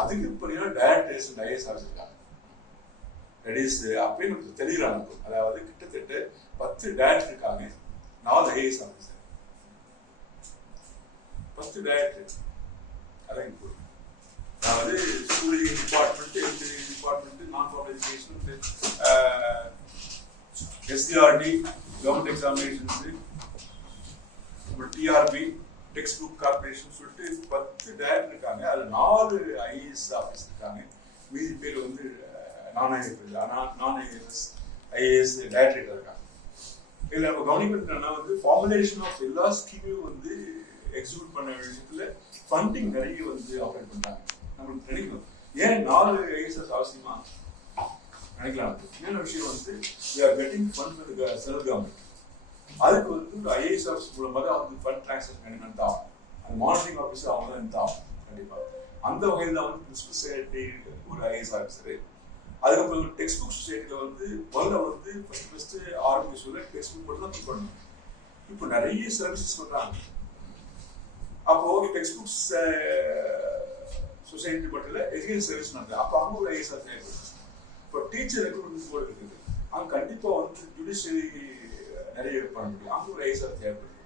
அதுக்கு பார்த்தீங்கன்னா directors and IAS office இருக்காங்க. தட் இஸ் அப்படின்னு நமக்கு தெளிகிறாங்க. அதாவது கிட்டத்தட்ட 10 டைரக்டர் இருக்காங்க, 4 ஐஏஎஸ் ஆஃபீஸர், 10 டைரக்டர். அதான் இப்போ அதாவது ஸ்கூல் டிபார்ட்மெண்ட், ஹெல்த் டிபார்ட்மெண்ட், நான் formal education, SCRT, government examinations, அப்புறம் டிஆர்பி, டெக்ஸ்ட் புக் கார்பரேஷன் சொல்லிட்டு 10 டைரக்டர் இருக்காங்க. அதில் 4 ஐஏஎஸ் ஆஃபீஸ் இருக்காங்க. மீதி பேர் வந்து நான் ஐஏஎஸ் டைரக்டர் இருக்காங்க. இதில் நம்ம கவனிக்கணும்னா வந்து ஃபார்முலேஷன் ஆஃப் எல்லா ஸ்கீமையும் வந்து எக்ஸிக்யூட் பண்ண விஷயத்துல ஃபண்டிங் நிறைய வந்து ஆப்ரேட் பண்றாங்க. நம்மளுக்கு நினைக்கணும் ஏன் 4 ஐஏஎஸ் அவசியமா நினைக்கலாம். என்ன விஷயம் வந்து we are getting fund from the central government. அதுக்கு வந்து ஒரு ஐஏஎஸ் ஆஃபீஸ் மூலமாக தான் வந்து ஃபண்ட் ட்ரான்ஸ்ஃபர் மேனேஜ்மெண்ட் தான் அந்த மானிட்டரிங் ஆஃபீஸர் அவங்க தான் இருந்தாங்க. கண்டிப்பாக அந்த வகையில் தான் வந்து பிரின்சிபல் செக்ரட்டரி ஒரு ஐஏஎஸ் ஆஃபீஸரு. அதுக்கப்புறம் டெக்ஸ்ட் புக் சொசைட்டியில் வந்து முதல்ல வந்து ஃபர்ஸ்ட் ஆரம்பிக்க சொல்ல டெக்ஸ்ட் புக் மட்டும் தான் பிக் பண்ணணும். இப்போ நிறைய சர்வீசஸ் பண்ணுறாங்க. அப்போ டெக்ஸ்ட் புக்ஸ் சொசைட்டி மட்டும் இல்லை, எஜுகேஷன் சர்வீஸ் நடக்குது. அப்போ அங்கே ஒரு ஐஏஎஸ் தேவைப்படுது. இப்போ டீச்சர் ரெக்ரூட்மெண்ட் போர்டு இருக்குது, அங்கே கண்டிப்பாக வந்து ஜுடிஷியரி நிறைய பண்ண முடியும். அங்கே ஒரு ஐஏஎஸ் தேவைப்படுது.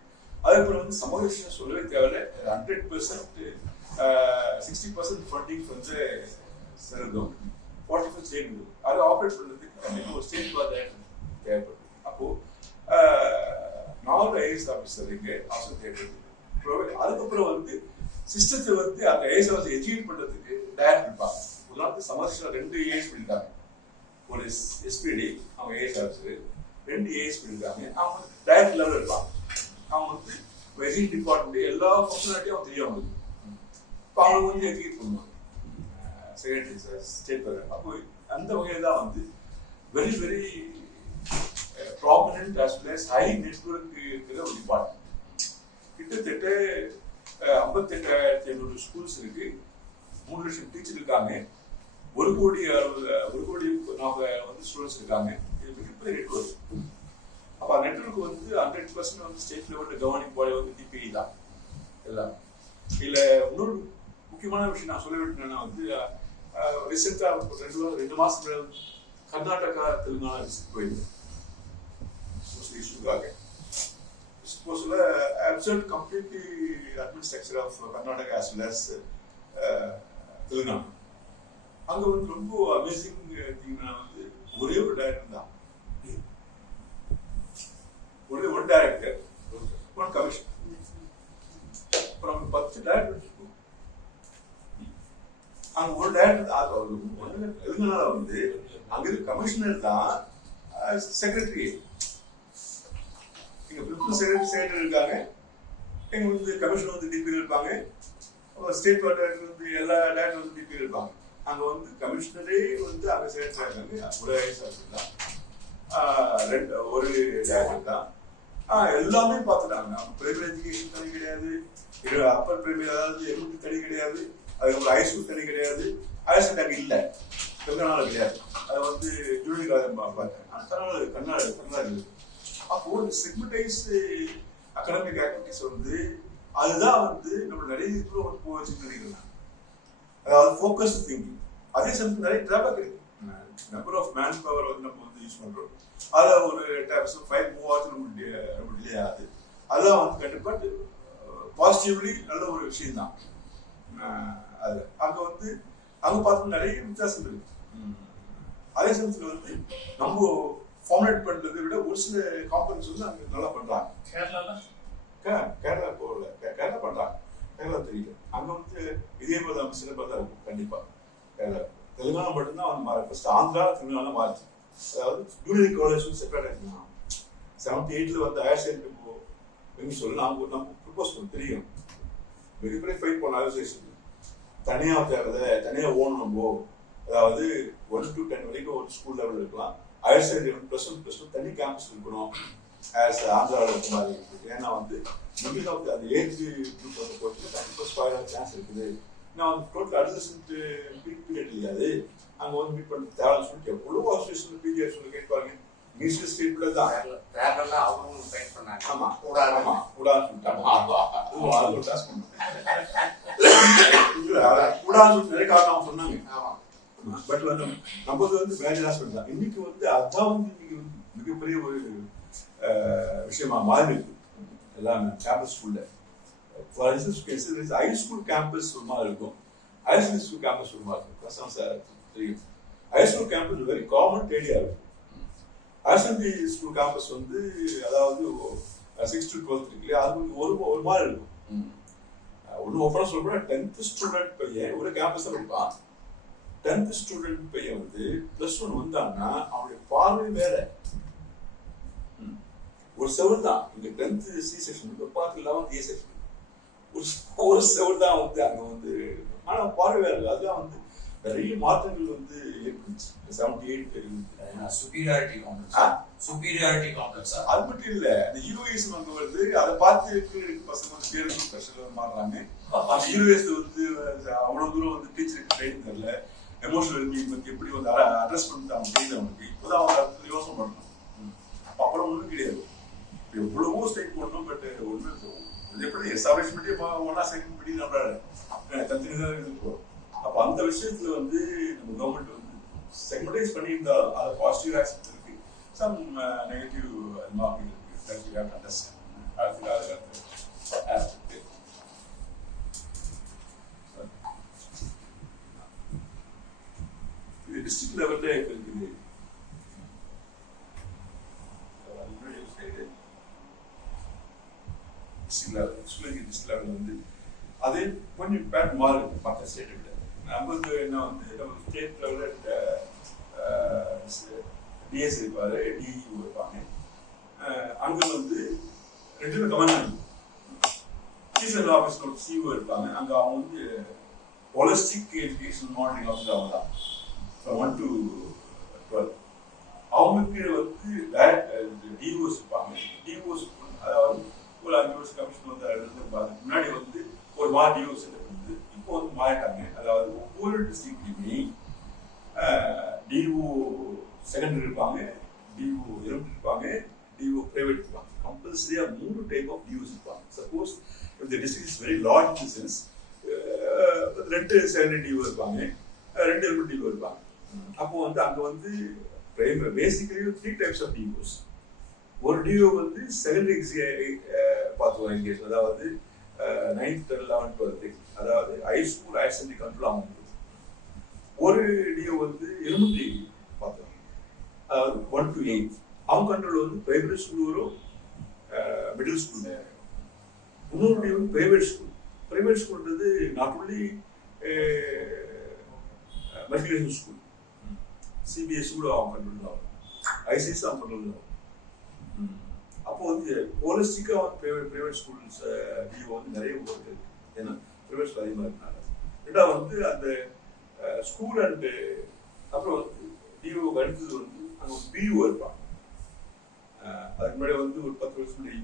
அதுக்கப்புறம் வந்து சமூக விஷயம் சொல்லவே தேவையில்லை. 100% 60% ஃபண்டிங் வந்து சென்ட்ரல் கவர்மெண்ட், 40% ஸ்டேட் கவர்மெண்ட். அதை ஆப்ரேட் பண்ணுறதுக்கு கண்டிப்பாக ஒரு ஸ்டேட் பார்த்து தேவைப்படுது. அப்போது 4 ஐஏஎஸ் ஆஃபீஸர் இங்கே அவசரம் தேவைப்படுது. அதுக்கப்புறம் வந்து சிஸ்டத்தை வந்து அந்த ஐஏஎஸ் ஆஃபீஸர் எஜுகேட் பண்ணுறதுக்கு டைரக்டர் இருப்பாங்க. உதாரணத்துக்கு சமஸ்டில் 2 ஏஎஸ் பண்ணியிருக்காங்க. ஒரு எஸ்பிடி அவங்க ஏஎஸ் ஆஃபீஸர், 2 ஏஎஸ் பண்ணியிருக்காங்க. அவங்க வந்து டைரக்டர் லெவலில் இருப்பாங்க. அவங்க வந்து எஜுகேஷன் டிபார்ட்மெண்ட் எல்லா ஃபங்க்ஷனாலிட்டியும் அவங்க தெரியும் அவங்களுக்கு. இப்போ அவங்க வந்து எஜுகேட் பண்ணுவாங்க செக்ரட்டரி ஸ்டேட் பிரதமர். அப்போ அந்த வகையில் தான் வந்து very very prominent as well as high network இருக்கிற ஒரு டிபார்ட்மெண்ட். கிட்டத்தட்ட 58,500 ஸ்கூல்ஸ் இருக்கு, 3 லட்சம் டீச்சர் இருக்காங்க, 1,40,40 வந்து ஸ்டூடெண்ட்ஸ் இருக்காங்க. இது மிகப்பெரிய நெட்வொர்க். அப்போ நெட்வொர்க் வந்து 100% வந்து ஸ்டேட் லெவலில் கவர்னிங் பாடி வந்து டிபிஇ தான் எல்லாம். இதில் இன்னொரு முக்கியமான விஷயம் நான் சொல்ல வேண்டியதுன்னா வந்து ரீசெண்டாக 2 மாதம் கர்நாடகா தெலுங்கானா விசிட் போயிருந்தேன் இஷ்யூக்காக. Supposedly, I observed completely admin structure of Karnataka as well as Telangana. அங்க வந்து ரொம்ப அமேசிங் திங்னா வந்து ஒரே ஒரு டைரக்டர் தான், ஒரே ஒரு டைரக்டர், ஒரு கமிஷன். அப்புறம் 10 டைரக்டர் இருக்கும். அங்க ஒரு டைரக்டர் தெலுங்கானால வந்து அங்க இருக்க கமிஷனர் தான் செக்ரட்டரி. இங்க பிரின்சிபல் செக்ரட்டரி இருக்காங்க, எங்க வந்து கமிஷனர் வந்து டிபி இருப்பாங்க, ஸ்டேட் டைரக்டர் வந்து எல்லா டைரக்டர் வந்து டிபி இருப்பாங்க. அங்க வந்து கமிஷனரே வந்து அங்க செக்ரட்டரி இருக்காங்க. ஒரு ஐஏஎஸ் ஆஃபீஸர் தான், ஒரு டைரக்டர் தான். எல்லாமே பார்த்துட்டாங்க. பிரைமரி எஜுகேஷன் தனி கிடையாது, அப்பர் பிரைமரி அதாவது எலிமெண்ட்ரி தனி கிடையாது, அதுக்கப்புறம் ஹைஸ்கூல் தனி கிடையாது. ஹையர் அங்கே இல்லை, தெலுங்கானால கிடையாது. அதை வந்து ஜூனியர் காலேஜ் பார்த்தேன், கர்நாடகா இருக்குது. அப்போ இந்த செக்மெண்டைஸ் அகாடமிக் ஆக்டிவிட்டிஸ் வந்து அதுதான் வந்து நம்ம நிறைய இதுக்குள்ள வந்து போச்சுன்னு நினைக்கிறேன். அதாவது ஃபோக்கஸ்டு திங்கிங். அதே சமயத்தில் நிறைய டிராபேக் இருக்கு. நம்பர் ஆஃப் மேன் பவர் வந்து நம்ம வந்து யூஸ் பண்றோம். அதில் ஒரு 5 மூவ் ஆகுது, நம்ம டிலே ஆகுது. அதெல்லாம் வந்து கண்டிப்பாக பாசிட்டிவ்லி நல்ல ஒரு விஷயம் தான். அது அங்கே வந்து அங்கே பார்த்தோம்னா நிறைய வித்தியாசம் இருக்கு. அதே சமயத்தில் வந்து நம்ம ஃபார்முலேட் பண்றதை விட ஒரு சில காம்பனன்ட்ஸ் வந்து அங்கே நல்லா பண்றாங்க. கேரளா போகல, கேரளா பண்றாங்க. கேரளா தெரியல. அங்கே வந்து இதே போல நம்ம சிலப்பாக தான் இருக்கும். கண்டிப்பா கேரளா, தெலுங்கானா மட்டும்தான் வந்து மாறி. ஃபர்ஸ்ட் ஆந்திரா தெலுங்கானா மாறிச்சு. அதாவது யூனியன் காலேஜ் செப்பரேட் ஆகிடுச்சு. 78 வந்து ஹையர் செகண்டரி சொல்லி நம்ம ப்ரப்போஸ் பண்ண தெரியும். மிகப்பெரிய ஃபைட் பண்ண அசோசியேஷன் தனியாக தேவை, தனியாக ஓணும். அதாவது 1 to 10 வரைக்கும் ஒரு ஸ்கூல் லெவலில் இருக்கலாம். ஹையர் செகண்டரி +1 தனி கேம்பஸ் இருக்கணும். ஆஸ் ஆந்திராவில் இருக்க மாதிரி இருக்குது. ஏன்னா வந்து மிடில் ஆஃப் அந்த ஏஜ் குரூப் வந்து போட்டு கண்டிப்பாக ஸ்பாயில் ஆக சான்ஸ் இருக்குது. நான் வந்து டோட்டல் அட்ஜஸ்ட்மெண்ட் பீரியட் இல்லையாது. அங்கே வந்து மீட் பண்ண தேவைன்னு சொல்லிட்டு எவ்வளோ அசோசியேஷன் பிஜிஆர் சொல்லி கேட்பாங்க. மியூசியல் ஸ்ட்ரீட்ல தான் அவங்களும் ஃபைட் பண்ணாங்க. ஆமா கூடான்னு சொல்லிட்டாங்க. கூடான்னு நிறைய காரணம் நமக்கு வந்து மேஜர் ஆஸ்பெக்ட் தான். இன்னைக்கு வந்து அதான் வந்து இன்னைக்கு வந்து மிகப்பெரிய ஒரு விஷயமா மாறி இருக்கு எல்லாமே கேம்பஸ் ஸ்கூல்ல. ஃபார் இன்ஸ்டன்ஸ் ஹைஸ்கூல் கேம்பஸ் ஒரு மாதிரி இருக்கும், ஹையர் செகண்டரி ஸ்கூல் கேம்பஸ் ஒரு மாதிரி இருக்கும். கஷ்டம் சார் தெரியும். Higher school campus very common area இருக்கும். ஹையர் செகண்டரி ஸ்கூல் கேம்பஸ் வந்து அதாவது 6 to 12 இருக்கு இல்லையா, அது ஒரு மாதிரி இருக்கும். ஒன்றும் ஓப்பனாக சொல்ல 10th ஸ்டூடெண்ட் பையன் ஒரு கேம்பஸில் படிப்பான். 10th ஸ்டூடெண்ட் பையன் வந்து +1 வந்தாங்கன்னா அவனுடைய பார்வை வேற. ஒரு செவரு தான் இங்க 10th C செக்ஷன், பார்த்து 11th A செக்ஷன் ஒரு செவரு தான் வந்து அங்க வந்து. ஆனா பார்வை வேற இல்லை. அதுதான் வந்து நிறைய மாற்றங்கள் வந்து ஏற்படுச்சு. 78 சுப்பீரியாரிட்டி காம்ப்ளெக்ஸா அது மட்டும் இல்ல, அந்த ஹீரோயிசம் அங்க வருது. அதை பார்த்து பசங்க வந்து பேர் பிரஷர் மாறுறாங்க. அந்த ஹீரோயிஸ் வந்து அவ்வளவு தூரம் வந்து டீச்சருக்கு ட்ரைனிங் தரல, எமோஷனல் பீங் பத்தி எப்படி வந்து அட்ரஸ் பண்ணி அவங்க தெரியல. அவனுக்கு இப்போதான் அவங்க யோசனை பண்ணணும். அப்புறம் ஒன்றும் கிடையாது. எவ்வளவோ ஸ்டேட் போடணும், பட் ஒன்று எப்படி எஸ்டாப்ளிஷ்மெண்ட்டே ஒன்னா செகண்ட் படி நம்மளால தனித்தனியாக இருந்து போகிறோம். அப்போ அந்த விஷயத்துல வந்து நம்ம கவர்மெண்ட் வந்து செக்மெண்டைஸ் பண்ணியிருந்தாலும் அதை பாசிட்டிவ் ஆஸ்பெக்ட் இருக்கு, சம் நெகட்டிவ் மார்க்கிங் இருக்கு. That you have to understand. அடுத்து ஆஸ்பெக்ட் இது டிஸ்ட்ரிக்ட் லெவல்ல இருக்குது. டிஸ்ட்ரிக்ட் லெவல் வந்து அதே கொஞ்சம் பேட் மாறுது மற்ற ஸ்டேட்டை விட. நம்ம வந்து என்ன வந்து நம்ம ஸ்டேட் லெவலில் டிஎஸ் இருப்பாரு, டிஇஓ இருப்பாங்க. அங்கே வந்து 2 கவர்னர் சீசனல் ஆஃபீஸில் ஒரு சிஓ இருப்பாங்க. அங்கே அவங்க வந்து ஹோலிஸ்டிக் எஜுகேஷன் மானிட்டரிங் ஆஃபீஸர் அவங்க தான், 1 to 12. அவங்களுக்கு வந்து டிஓஸ் இருப்பாங்க. டிஓஸ் அதாவது ஒரு 5 வருஷம் கமிஷன் வந்து இருந்திருப்பாங்க. முன்னாடி வந்து ஒரு டிஓஸ் இருந்து இப்போ வந்து மாறிட்டாங்க. அதாவது ஒவ்வொரு டிஸ்ட்ரிக்ட்லையுமே டிஓ செகண்டரி இருப்பாங்க, டிஓ இருப்பாங்க, டிஓ பிரைவேட் இருப்பாங்க. கம்பல்சரியா 3 டைப் ஆஃப் டிஓஸ் இருப்பாங்க. சப்போஸ் இந்த district is very large in sense 2 secondary DO இருப்பாங்க, 2 எலிமெண்ட் டிஓ இருப்பாங்க. அப்போ வந்து அங்க வந்து பேசிக்கலி 3 டைப்ஸ் ஆஃப் டிஓஸ். ஒரு டிஓ வந்து செகண்டரி பார்த்துவாங்க, அதாவது 9th, 10th, 11th, 12th, அதாவது high school higher secondary control அவங்க. ஒரு டிஓ வந்து எலிமெண்ட்ரி பார்த்துவாங்க, அதாவது 1 to 8. அவங்க கண்ட்ரோல் வந்து பிரைமரி ஸ்கூல் வரும், மிடில் ஸ்கூல். இன்னொரு டிஓ வந்து பிரைவேட் ஸ்கூல். பிரைவேட் ஸ்கூல்ன்றது not only matriculation school, CBSE கூட அவங்க கண்ட்ரோல் தான் வரும், ஐசிஎஸ்சி அவங்க கண்ட்ரோல் தான் வரும். அப்போ வந்து ஹோலிஸ்டிக்கா பிரைவேட் ஸ்கூல்ஸ் டிஓ வந்து நிறைய ஒர்க் இருக்கு. ஏன்னா பிரைவேட் ஸ்கூல் அதிகமாக இருக்கனால. ரெண்டாவது வந்து அந்த ஸ்கூல் அண்ட் அப்புறம் வந்து டிஓ அடுத்தது வந்து அங்கே பியூ இருப்பாங்க. அதுக்கு முன்னாடி வந்து ஒரு 10 வருஷம் முன்னாடி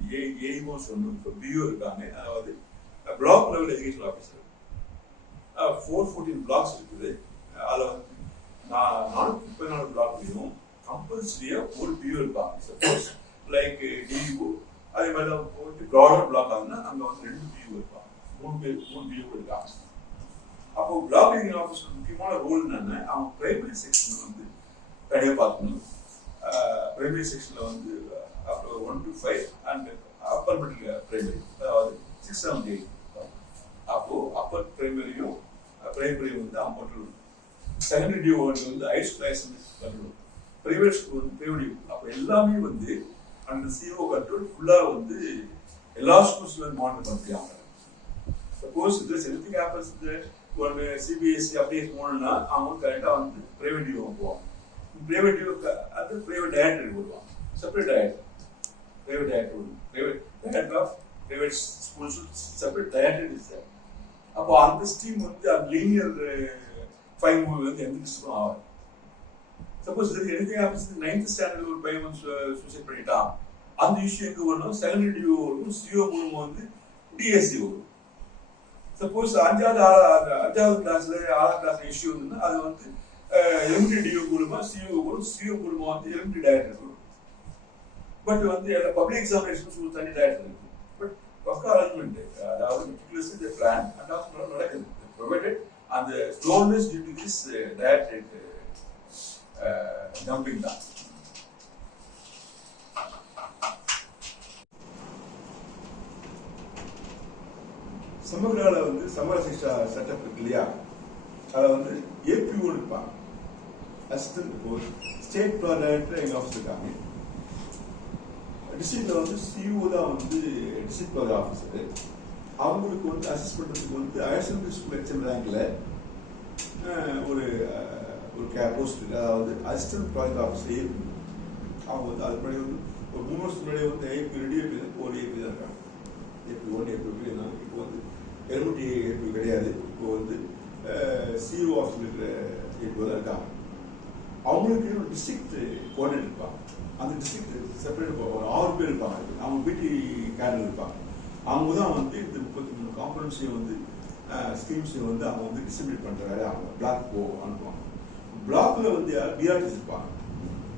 ஏஇஓ சொன்னோம், இப்போ பியூ இருக்காங்க. அதாவது block level education officer. 414 blocks இருக்குது. அதில் வந்து 434 பிளாக்லையும் கம்பல்சரியா ஒரு பியூ இருப்பாங்க. சப்போஸ் லைக் டிஓ அதே மாதிரி தான் போயிட்டு ப்ராடர் பிளாக் ஆகுதுன்னா அங்கே வந்து 2 பியூ இருப்பாங்க, 3 பியூ இருக்காங்க. அப்போ பிளாக் எஜுகேஷன் ஆஃபீஸர் முக்கியமான ரோல் என்னன்னா அவங்க பிரைமரி செக்ஷன் வந்து தனியாக பார்க்கணும். பிரைமரி செக்ஷனில் வந்து அப்புறம் 1 to 5 and upper middle primary, அதாவது 6, 7, 8. அப்போ அப்பர் பிரைமரியும் வந்து அவங்க கண்ட்ரோல். செகண்டரி டிஓ வந்து high school higher secondary control, private school வந்து பிரைவேட். அப்போ எல்லாமே வந்து அந்த சிஓ கண்ட்ரோல் ஃபுல்லாக வந்து எல்லா ஸ்கூல்ஸ்லையும் மானிட்டர் பண்ணிருக்காங்க. சப்போஸ் இது எனிதிங் ஹேப்பன்ஸ், ஒரு சிபிஎஸ்சி அப்படியே போகணும்னா அவங்க கரெக்டாக வந்து பிரைவேட் டிஓ போவாங்க. பிரைவேட் டிஓ அது பிரைவேட் டைரக்டர் வருவாங்க, separate director. Private director of private schools separate director is there. அப்போ அந்த ஸ்ட்ரீம் வந்து அந்த லீனியர் ஃபைல் மூவி வந்து எந்த டிஸ்ட்ரிக்டும் ஆகாது. Suppose anything happens 9th standard ஒரு பையன் வந்து சூசைட் பண்ணிட்டான், அந்த இஷ்யூ எங்கே வரணும்? செகண்டரி டிஓ வரும், சிஓ மூலமா வந்து டிஎஸ்சி வரும். சப்போஸ் 5th கிளாஸ்ல 6th கிளாஸ்ல இஷ்யூ வந்துன்னா அது வந்து எலிமெண்ட்ரி டிஓ மூலமா சிஓ வரும், சிஓ மூலமா வந்து எலிமெண்ட்ரி டைரக்டர் வரும். பட் வந்து பப்ளிக் எக்ஸாமினேஷன் தனி டைரக்டர் இருக்கு. பட் பக்கா அரேஞ்ச்மெண்ட், அதாவது மெட்டிகுலஸ்லி பிளான் அண்ட் ஆல்சோ நடக்குது. ப்ரொவைடட் அந்த slowness due to this directorate dumping தான். சமக்ரால வந்து சமர சிக்ஷா செட்டப் இருக்கு இல்லையா, அதை வந்து ஏபிஓ இருப்பாங்க, அசிஸ்டன்ட் ஸ்டேட் டைரக்டர் எங்க ஆஃபீஸ் இருக்காங்க. டிஸ்ட்ரிக்ட்ல வந்து சிஓ தான் வந்து டிஸ்ட்ரிக்ட் ப்ராஜெக்ட் ஆஃபீஸர். அவங்களுக்கு வந்து அசிஸ்ட் பண்றதுக்கு வந்து ஹையர் செகண்டரி ஸ்கூல் ஹெச்எம் ரேங்க்ல ஒரு போஸ்ட் இருக்கு, அதாவது அசிஸ்டன்ட் ப்ராஜெக்ட் ஆஃபீஸர் ஏபி. அவங்க வந்து அது முன்னாடி வந்து ஒரு 3 வருஷத்துக்கு முன்னாடி வந்து ஏபி ரெடி ஏபி ஒரு ஏபி தான் இருக்காங்க. ஏபி 1 ஏபி 2 தான். இப்போ வந்து எல்முடி ஏபி கிடையாது, இப்போ வந்து சிஓ ஆஃபீஸில் இருக்கிற ஏபி தான் இருக்காங்க. அவங்களுக்கு ஒரு டிஸ்ட்ரிக்ட் கோஆர்டினேட்டர் இருப்பாங்க. அந்த டிஸ்ட்ரிக்ட் செப்பரேட் ஒரு 6 பேர் இருப்பாங்க. அவங்க பிடி கேடர் இருப்பாங்க. அவங்க தான் வந்து இந்த 33 காம்பனன்ட்ஸையும் வந்து ஸ்கீம்ஸையும் வந்து அவங்க வந்து டிஸ்ட்ரிபியூட் பண்ணுற வேலை அவங்க பிளாக் அனுப்புவாங்க. பிளாக்ல வந்து பிஆர்டிஸ் இருப்பாங்க.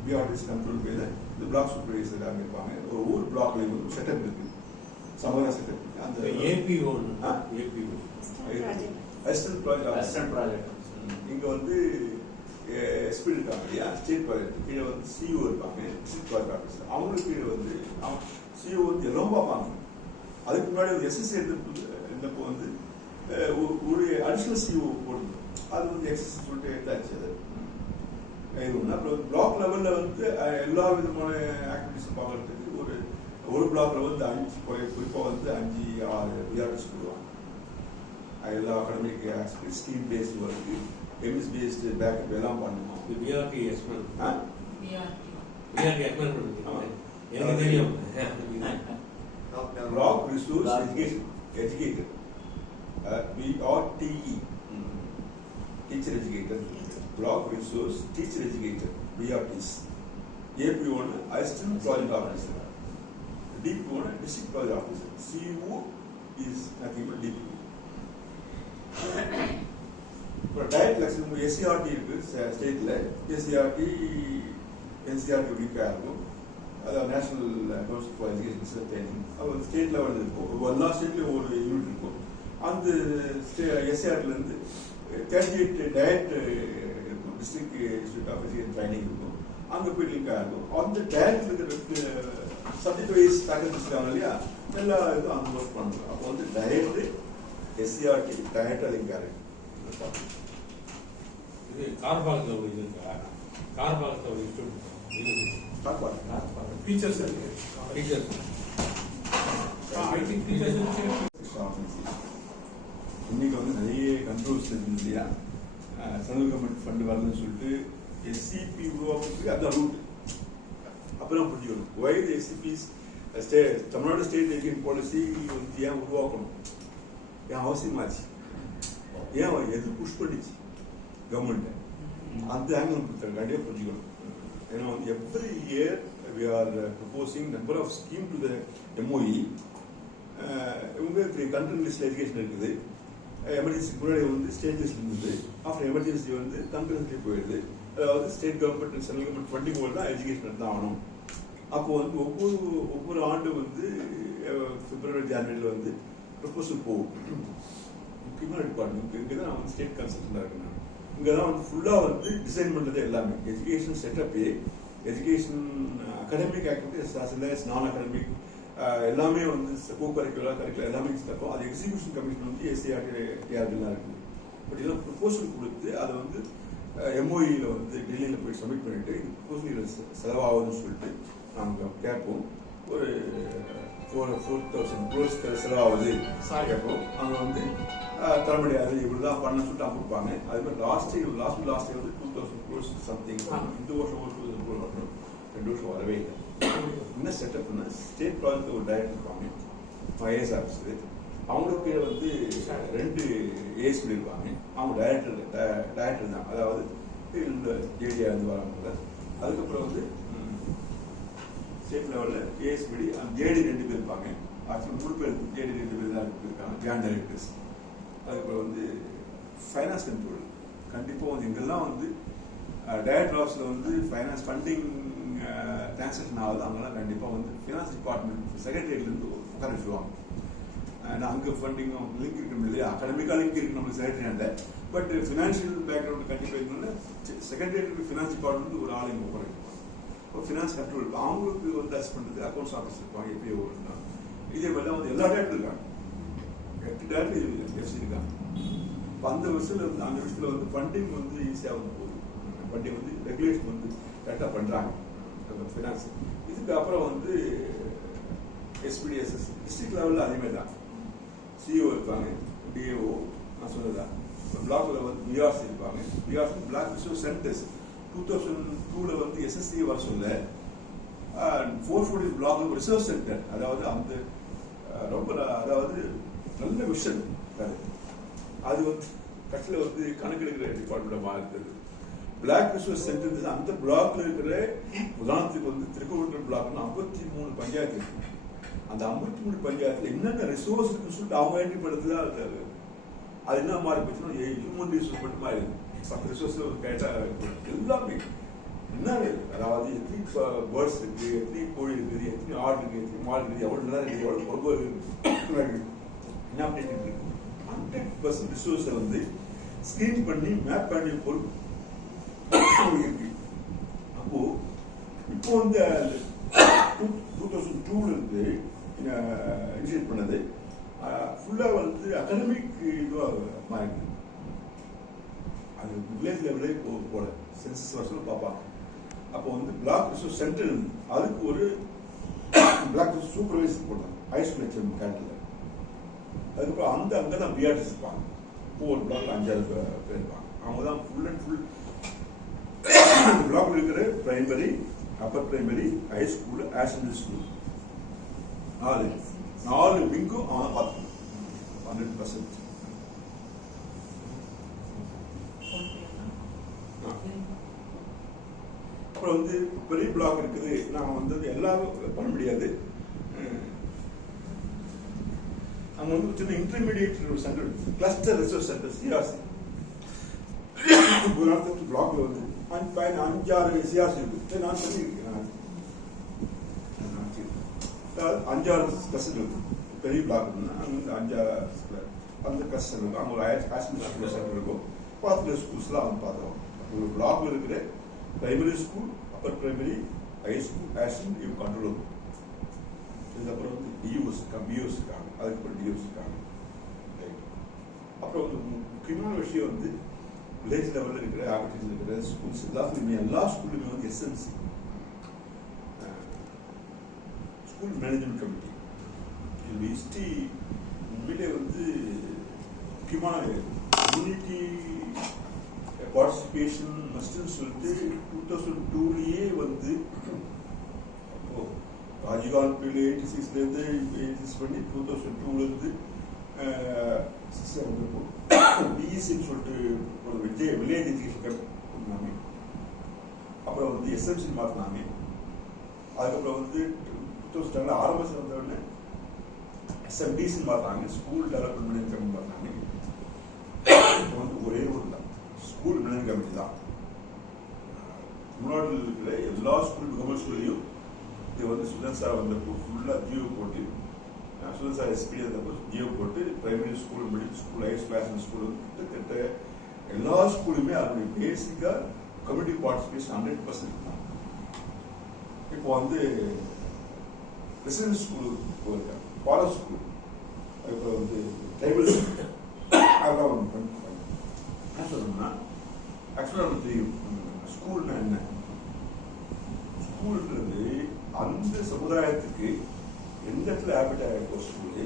பிஆர்டிஸ் கண்ட்ரோல் பேரில் இந்த பிளாக் சூப்பர்வைசர் அங்கே இருப்பாங்க. ஒவ்வொரு பிளாக்லையும் வந்து செட்டப் இருக்கு, சமூக செட்டப். அந்த ஏபிஓ அசிஸ்டன்ட் ப்ராஜெக்ட் இங்கே வந்து எஸ்பி இருக்காங்க இல்லையா, ஸ்டேட் ப்ராஜெக்ட் கீழே வந்து சிஓ இருப்பாங்க, டிஸ்ட்ரிக்ட் ப்ராஜெக்ட் ஆஃபீஸர். அவங்களுக்கு கீழே வந்து சிஓ வந்து எல்லாம் பார்ப்பாங்க. அதுக்கு முன்னாடி ஒரு எஸ்எஸ்சி இருந்தப்போ வந்து ஒரு அடிஷனல் சிஓ போடணும், அது வந்து எஸ்எஸ்சி சொல்லிட்டு எடுத்தாச்சு. அது இது ஒன்று. அப்புறம் பிளாக் லெவலில் வந்து எல்லா விதமான ஆக்டிவிட்டிஸும் பார்க்கறதுக்கு ஒரு பிளாக்ல வந்து 5 குறிப்பாக வந்து 5-6 பிஆர்டிஸ் போடுவாங்க. எல்லா academic activity scheme based work, MS based backup எல்லாம் பண்ணுவோம். பிஆர்டி எக்ஸ்பிளைன் எனக்கு தெரியும். Black resource educator BRTE, teacher educator. Black resource teacher educator BRTs. AP1 assistant project officer. DP1 district project officer. CO is nothing but DP. இப்போ diet lecture SCRT இருக்கு ஸ்டேட்ல. SCRT NCRT வீக்காக இருக்கும். அதாவது national council for education training. அது state லெவலில் இருக்கும். எல்லா ஸ்டேட்லையும் ஒரு யூனிட் இருக்கும். அந்த SCRTலேருந்து 38 டயட் இருக்கும், district institute of education training இருக்கும். அங்கே போய் லிங்காக இருக்கும். அந்த டயட்டில் இருக்கிற சப்ஜெக்ட் வைஸ் ஃபேக்கல்டிஸ் இருக்காங்க இல்லையா, எல்லா இதுவும் அங்கே ஒர்க் பண்ணுறோம். அப்போ வந்து டயட்டு SCRT டயட்டாக லிங்காக இருக்கு. இது கார்பாலத்தில் ஒரு இது இருக்கா? கார்பாலத்தில் ஒரு இன்ஸ்டியூட் டீச்சர்ஸ் இன்னைக்கு வந்து நிறைய கண்ட்ரோல்ஸ் இருக்கு இல்லையா, சென்ட்ரல் கவர்மெண்ட் ஃபண்ட் வரலன்னு சொல்லிட்டு SCP உருவாக்குறதுக்கு அதான் ரூட். அப்பதான் புரிஞ்சுக்கணும் why SCPs Tamil Nadu state education policy வந்து ஏன் உருவாக்கணும், ஏன் அவசியமாச்சு, ஏன் எது புஷ் பண்ணிச்சு கவர்மெண்ட், அந்த ஆங்கிள் கண்டிப்பாக புரிஞ்சுக்கணும். ஏன்னா வந்து every year we are proposing number of scheme to the MOE. இவங்க கண்ட்ரி லிஸ்ட்ல எஜுகேஷன் இருக்குது. எமர்ஜென்சிக்கு முன்னாடி வந்து ஸ்டேட் லிஸ்ட் இருந்தது. ஆஃப்டர் எமர்ஜென்சி வந்து கண்ட்ரி போயிடுது. அதாவது state government central government funding போது தான் எஜுகேஷன் தான் ஆகணும். அப்போ வந்து ஒவ்வொரு ஆண்டு வந்து பிப்ரவரி ஜனவரியில் வந்து ப்ரொபோசல் போகும். முக்கியமான டிபார்ட்மெண்ட் இங்கே தான் வந்து ஸ்டேட் கன்சல்டண்டாக இருக்கேன். இங்கே தான் வந்து ஃபுல்லாக வந்து டிசைன் பண்ணுறது எல்லாமே எஜுகேஷன் செட்டப்பே, எஜுகேஷன் அகாடமிக் ஆக்டிவிட்டிஸ் நான் அகாடமிக் எல்லாமே வந்து கரிக்குலர் எல்லாமே இருக்கும். அது எக்ஸிகியூஷன் கமிஷன் வந்து SCRT-TRB-லாம் இருக்குது. பட் இதெல்லாம் ப்ரொபோசல் கொடுத்து அதை வந்து MOE-ல வந்து டெல்லியில் போய் சப்மிட் பண்ணிட்டு இது ப்ரொபோசல் செலவாகுதுன்னு சொல்லிட்டு நாங்கள் கேட்போம். ஒரு 4,000 crores செலவாகுது கேட்போம். அவங்க வந்து தர முடியாது, இப்படிதான் பண்ண சொல்லிட்டு அவங்க கொடுப்பாங்க. அது மாதிரி லாஸ்ட் இயர் வந்து 2,000 crores சம்திங். இந்த வருஷம் ஒரு 2,000 crores வரணும், 2 வருஷம் வரவே இல்லை. என்ன செட்டப்னா ஸ்டேட் ப்ராஜெக்ட் ஒரு டைரக்டர் இருப்பாங்க, IAS ஆஃபீஸர். அவங்களுக்கு வந்து 2 ASP இருப்பாங்க. அவங்க டைரக்டர் தான், அதாவது JDA வந்து வராங்க. அதுக்கப்புறம் வந்து ஸ்டேட் லெவலில் ASPD JD 2 பேர் இருப்பாங்க. ஆக்சுவலி 3 பேர் JD 2 பேர் தான் இருக்காங்க, ஜாயின்ட் டைரக்டர்ஸ். அதுக்கப்புறம் வந்து ஃபைனான்ஸ் கண்ட்ரோல் கண்டிப்பாக வந்து இங்கெல்லாம் வந்து டைரக்டர் ஆஃபீஸில் வந்து ஃபைனான்ஸ் ஃபண்டிங் டிரான்சாக்ஷன் ஆகுது. அவங்கெல்லாம் கண்டிப்பாக வந்து ஃபினான்ஸ் டிபார்ட்மெண்ட் செக்ரட்டரியிலேருந்து உட்கார வச்சுருவாங்க. ஏன்னா அங்கே ஃபண்டிங்கும் லிங்க் இருக்கணும் இல்லையா, அகாடமிக்காக லிங்க் இருக்கு நம்மளுக்கு செக்ரட்டரியாண்ட. பட் ஃபினான்ஷியல் பேக்ரவுண்ட் கண்டிப்பாக இருக்கணும்னா செக்ரட்டரியேட்டுக்கு ஃபினான்ஸ் டிபார்ட்மெண்ட் ஒரு ஆள் இங்கே போகிறாங்க. ஒரு ஃபினான்ஸ் கண்ட்ரோல் அவங்களுக்கு வந்து அஸ் பண்ணுறது அக்கௌண்ட்ஸ் ஆஃபீஸ் இருப்பாங்க, எப்படியோ ஓடுனா. இதே மாதிரி தான் வந்து எல்லா டேரக்டர் இருக்காங்க, 8 டேரக்டர் எஃப்சி இருக்காங்க. இப்போ அந்த வருஷத்தில் வந்து அந்த விஷயத்தில் வந்து ஃபண்டிங் வந்து ஈஸியாக வந்து போகுது. ஃபண்டிங் வந்து ரெகுலேஷன் வந்து கரெக்டாக பண்ணுறாங்க ஃபினான்ஸ். இதுக்கப்புறம் வந்து எஸ்பிடிஎஸ்எஸ் டிஸ்ட்ரிக்ட் லெவலில் அதேமாதிரி தான் சிஓ இருப்பாங்க, டிஏஓ நான் சொன்னதான். பிளாக்ல வந்து பிஆர்சி இருப்பாங்க. பிஆர்சி பிளாக் ரிசோர்ஸ் சென்டர்ஸ் 2002 வந்து எஸ்எஸ்சி வர சொல்ல 440 பிளாக் ரிசோர்ஸ் சென்டர், அதாவது அந்த ரொம்ப அதாவது நல்ல விஷன் அது வந்து கட்சியில் வந்து கணக்கெடுக்கிற டிபார்ட்மெண்ட் மாறுது. பிளாக் ரிசோர்ஸ் சென்டர் அந்த பிளாக்ல இருக்கிற உதாரணத்துக்கு வந்து திருக்கோவிலூர் பிளாக்னு 53 பஞ்சாயத்து இருக்கு. அந்த 53 பஞ்சாயத்துல என்னென்ன ரிசோர்ஸ் இருக்குன்னு சொல்லிட்டு அவங்க என்ட்ரி பண்ணுறது தான். அது என்ன மாறி போச்சுன்னா ஹியூமன் ரிசோர்ஸ் மட்டும் மாறி 10 ரிசோர்ஸ் கேட்டா எல்லாமே என்ன, அதாவது எத்தனை பேர்ட்ஸ் இருக்கு, எத்தனை கோழி இருக்குது, எத்தனை ஆடு இருக்கு, எத்தனை மாடு இருக்குது, எவ்வளோ நல்லா இருக்குது, எவ்வளோ பொறுப்பு என்ன இருக்கு, 100% ரிசோர்ஸை வந்து ஸ்கிரீன் பண்ணி மேப் பண்ணி பொறுப்பு இருக்கு. அப்போ இப்போ வந்து 2002 இருந்து இனிஷியேட் பண்ணது ஃபுல்லாக வந்து அகாடமிக் இதுவாக மாறிடுது. அது வில்லேஜ் லெவலே போல சென்சஸ் வருஷம் பார்ப்பாங்க. அப்போ வந்து பிளாக் ரிசோர்ஸ் சென்டர் இருந்து அதுக்கு ஒரு பிளாக் ரிசோர்ஸ் சூப்பர்வைசர் போட்டாங்க ஹைஸ்கூல் ஹெச்எம் கேண்டில். அதுக்கப்புறம் அங்கே தான் பிஆர்டிஸ் இருப்பாங்க. ஒவ்வொரு பிளாக்ல 5-6 பேர் இருப்பாங்க. அவங்க தான் ஃபுல் அண்ட் ஃபுல் பிளாக்ல இருக்கிற primary, upper primary, high school, ஆஷனல் ஸ்கூல் 4 விங்கும் அவன் பார்த்துக்கணும் 100%. அப்புறம் வந்து பெரிய பிளாக் இருக்குது, நான் வந்து எல்லாரும் பண்ண முடியாது. அங்கே வந்து சின்ன intermediate centre cluster resource centre CRC பிளாக்ல வந்து 5-6 சிஆர்சி இருக்கு. நான் சொல்லியிருக்கேன் 5-6 கிளஸ்டர் இருக்கு. பெரிய பிளாக் அங்கே 5-6 அந்த கிளஸ்டர் இருக்கும். அங்கே ஒரு ஹாஸ்பிட்டல் சென்டர் இருக்கும். பக்கத்தில் ஸ்கூல்ஸ்லாம் வந்து பார்த்தோம். ஒரு பிளாக்ல இருக்கிற primary school, upper primary, high school, ஆஷன் இவங்க கண்ட்ரோல் இருக்கும். இதுக்கப்புறம் வந்து டியூஸ் இருக்காங்க, பியூஸ் இருக்காங்க, அதுக்கப்புறம் டியூஸ் இருக்காங்க. அப்புறம் வந்து முக்கியமான விஷயம் வந்து வில்லேஜ் லெவலில் இருக்கிற ஆக்டிவிட்டிஸ் இருக்கிற ஸ்கூல்ஸ் எல்லாத்துலையுமே எல்லா ஸ்கூல்லையுமே வந்து எஸ்எம்சி ஸ்கூல் மேனேஜ்மெண்ட் கமிட்டி இது ஹிஸ்ட்ரி உண்மையிலே வந்து முக்கியமான யூனிட்டி பார்ட்டிசிபேஷன் மஸ்ட்னு சொல்லிட்டு 2002லயே வந்து அப்போ ராஜீவ்காந்தி 86லேருந்து 86 பண்ணி 2002லேருந்து பிஎஸ்சின்னு சொல்லிட்டு ஒரு வில்லேஜ் எஜுகேஷன் கொடுத்தாங்க. அப்புறம் வந்து எஸ்எம்சி மாற்றினாங்க. அதுக்கப்புறம் வந்து 2010 ஆரம்பத்தில் வந்தவுடனே எஸ்எம்டிசின்னு மாற்றினாங்க, ஸ்கூல் டெவலப்மெண்ட் மேனேஜ்மெண்ட் மாற்றினாங்க. இப்போ வந்து ஒரே ஒரு தான் ஸ்கூல் மேனேஜ் கமிட்டி தான். தமிழ்நாட்டில் இருக்கிற எல்லா ஸ்கூல் கவர்மெண்ட் ஸ்கூல்லையும் இது வந்து சுதன் சார் வந்தப்போ ஃபுல்லாக ஜியோ போட்டு, சுதன் சார் எஸ்பி வந்தப்போ ஜியோ போட்டு primary school, middle school, higher class school கிட்டத்தட்ட எல்லா ஸ்கூலுமே அதனுடைய பேசிக்காக கம்யூனிட்டி பார்ட்டிசிபேஷன் 100% தான். இப்போ வந்து ரெசிடென்ட் ஸ்கூல் போயிருக்காங்க, ஃபாரஸ்ட் ஸ்கூல், அதுக்கப்புறம் வந்து ட்ரைபல் அதெல்லாம் ஒன்று பண்ணிருக்காங்க. என்ன சொல்லணும்னா ஆக்சுவலாக நமக்கு தெரியும் ஸ்கூல்னா என்ன. ஸ்கூல்ன்றது அந்த சமுதாயத்துக்கு எந்த இடத்துல ஹேபிட் ஆகிருக்கோ ஸ்கூலு,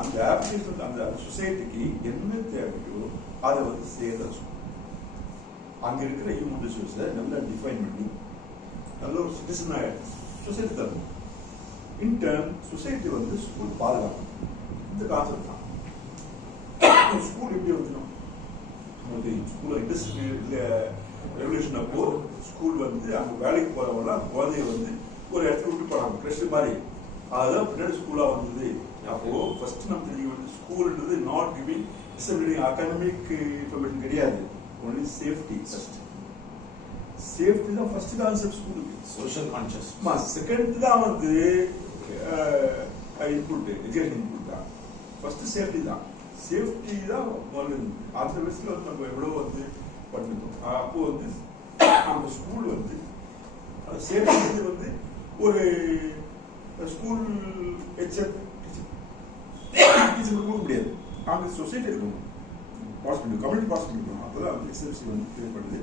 அந்த ஹேபிட் அந்த சொசைட்டிக்கு என்ன தேவையோ அதை வந்து சேர்ந்த ஸ்கூல். அங்கே இருக்கிற ஹியூமன் ரிசோர்ஸை நல்லா டிஃபைன் பண்ணி நல்ல ஒரு சிட்டிசன் ஆகிடும் சொசைட்டி தரணும். இன்டர்ன் சொசைட்டி வந்து ஸ்கூல் பாதுகாக்கணும். இந்த கான்செப்ட் தான். ஸ்கூல் எப்படி வந்துடும் நமக்கு ஸ்கூல் இண்டஸ்ட்ரி ரெவல்யூஷன் அப்போ ஸ்கூல் வந்து அங்கே வேலைக்கு போகிறவங்களாம் குழந்தைய வந்து ஒரு இடத்துல விட்டு போனாங்க கிரஷ் மாதிரி. அதுதான் பின்னாடி ஸ்கூலாக வந்தது. அப்போ ஃபர்ஸ்ட் நம்ம தெரிஞ்சு வந்து ஸ்கூல்ன்றது not giving disability academic information கிடையாது, ஒன்லி சேஃப்டி. ஃபர்ஸ்ட் சேஃப்டி தான் ஃபர்ஸ்ட் கான்செப்ட் ஸ்கூலுக்கு. சோஷியல் கான்சியஸ் செகண்ட் தான் வந்து இன்புட் எஜுகேஷன் இன்புட் தான். ஃபர்ஸ்ட் சேஃப்டி தான் வருது. அந்த வயசுல வந்து நம்ம எவ்வளவு வந்து பண்ணிருக்கோம். அப்போ வந்து அந்த ஸ்கூல் வந்து சேஃப்டி வந்து ஒரு ஸ்கூல் டீச்சர் கொடுக்க முடியாது. அந்த சொசைட்டி இருக்கணும், பாஸ் பண்ணி கம்யூனிட்டி பாஸ் பண்ணிக்கணும். அப்போதான் வந்து எஸ்எல்சி வந்து கிளியர் பண்ணுது.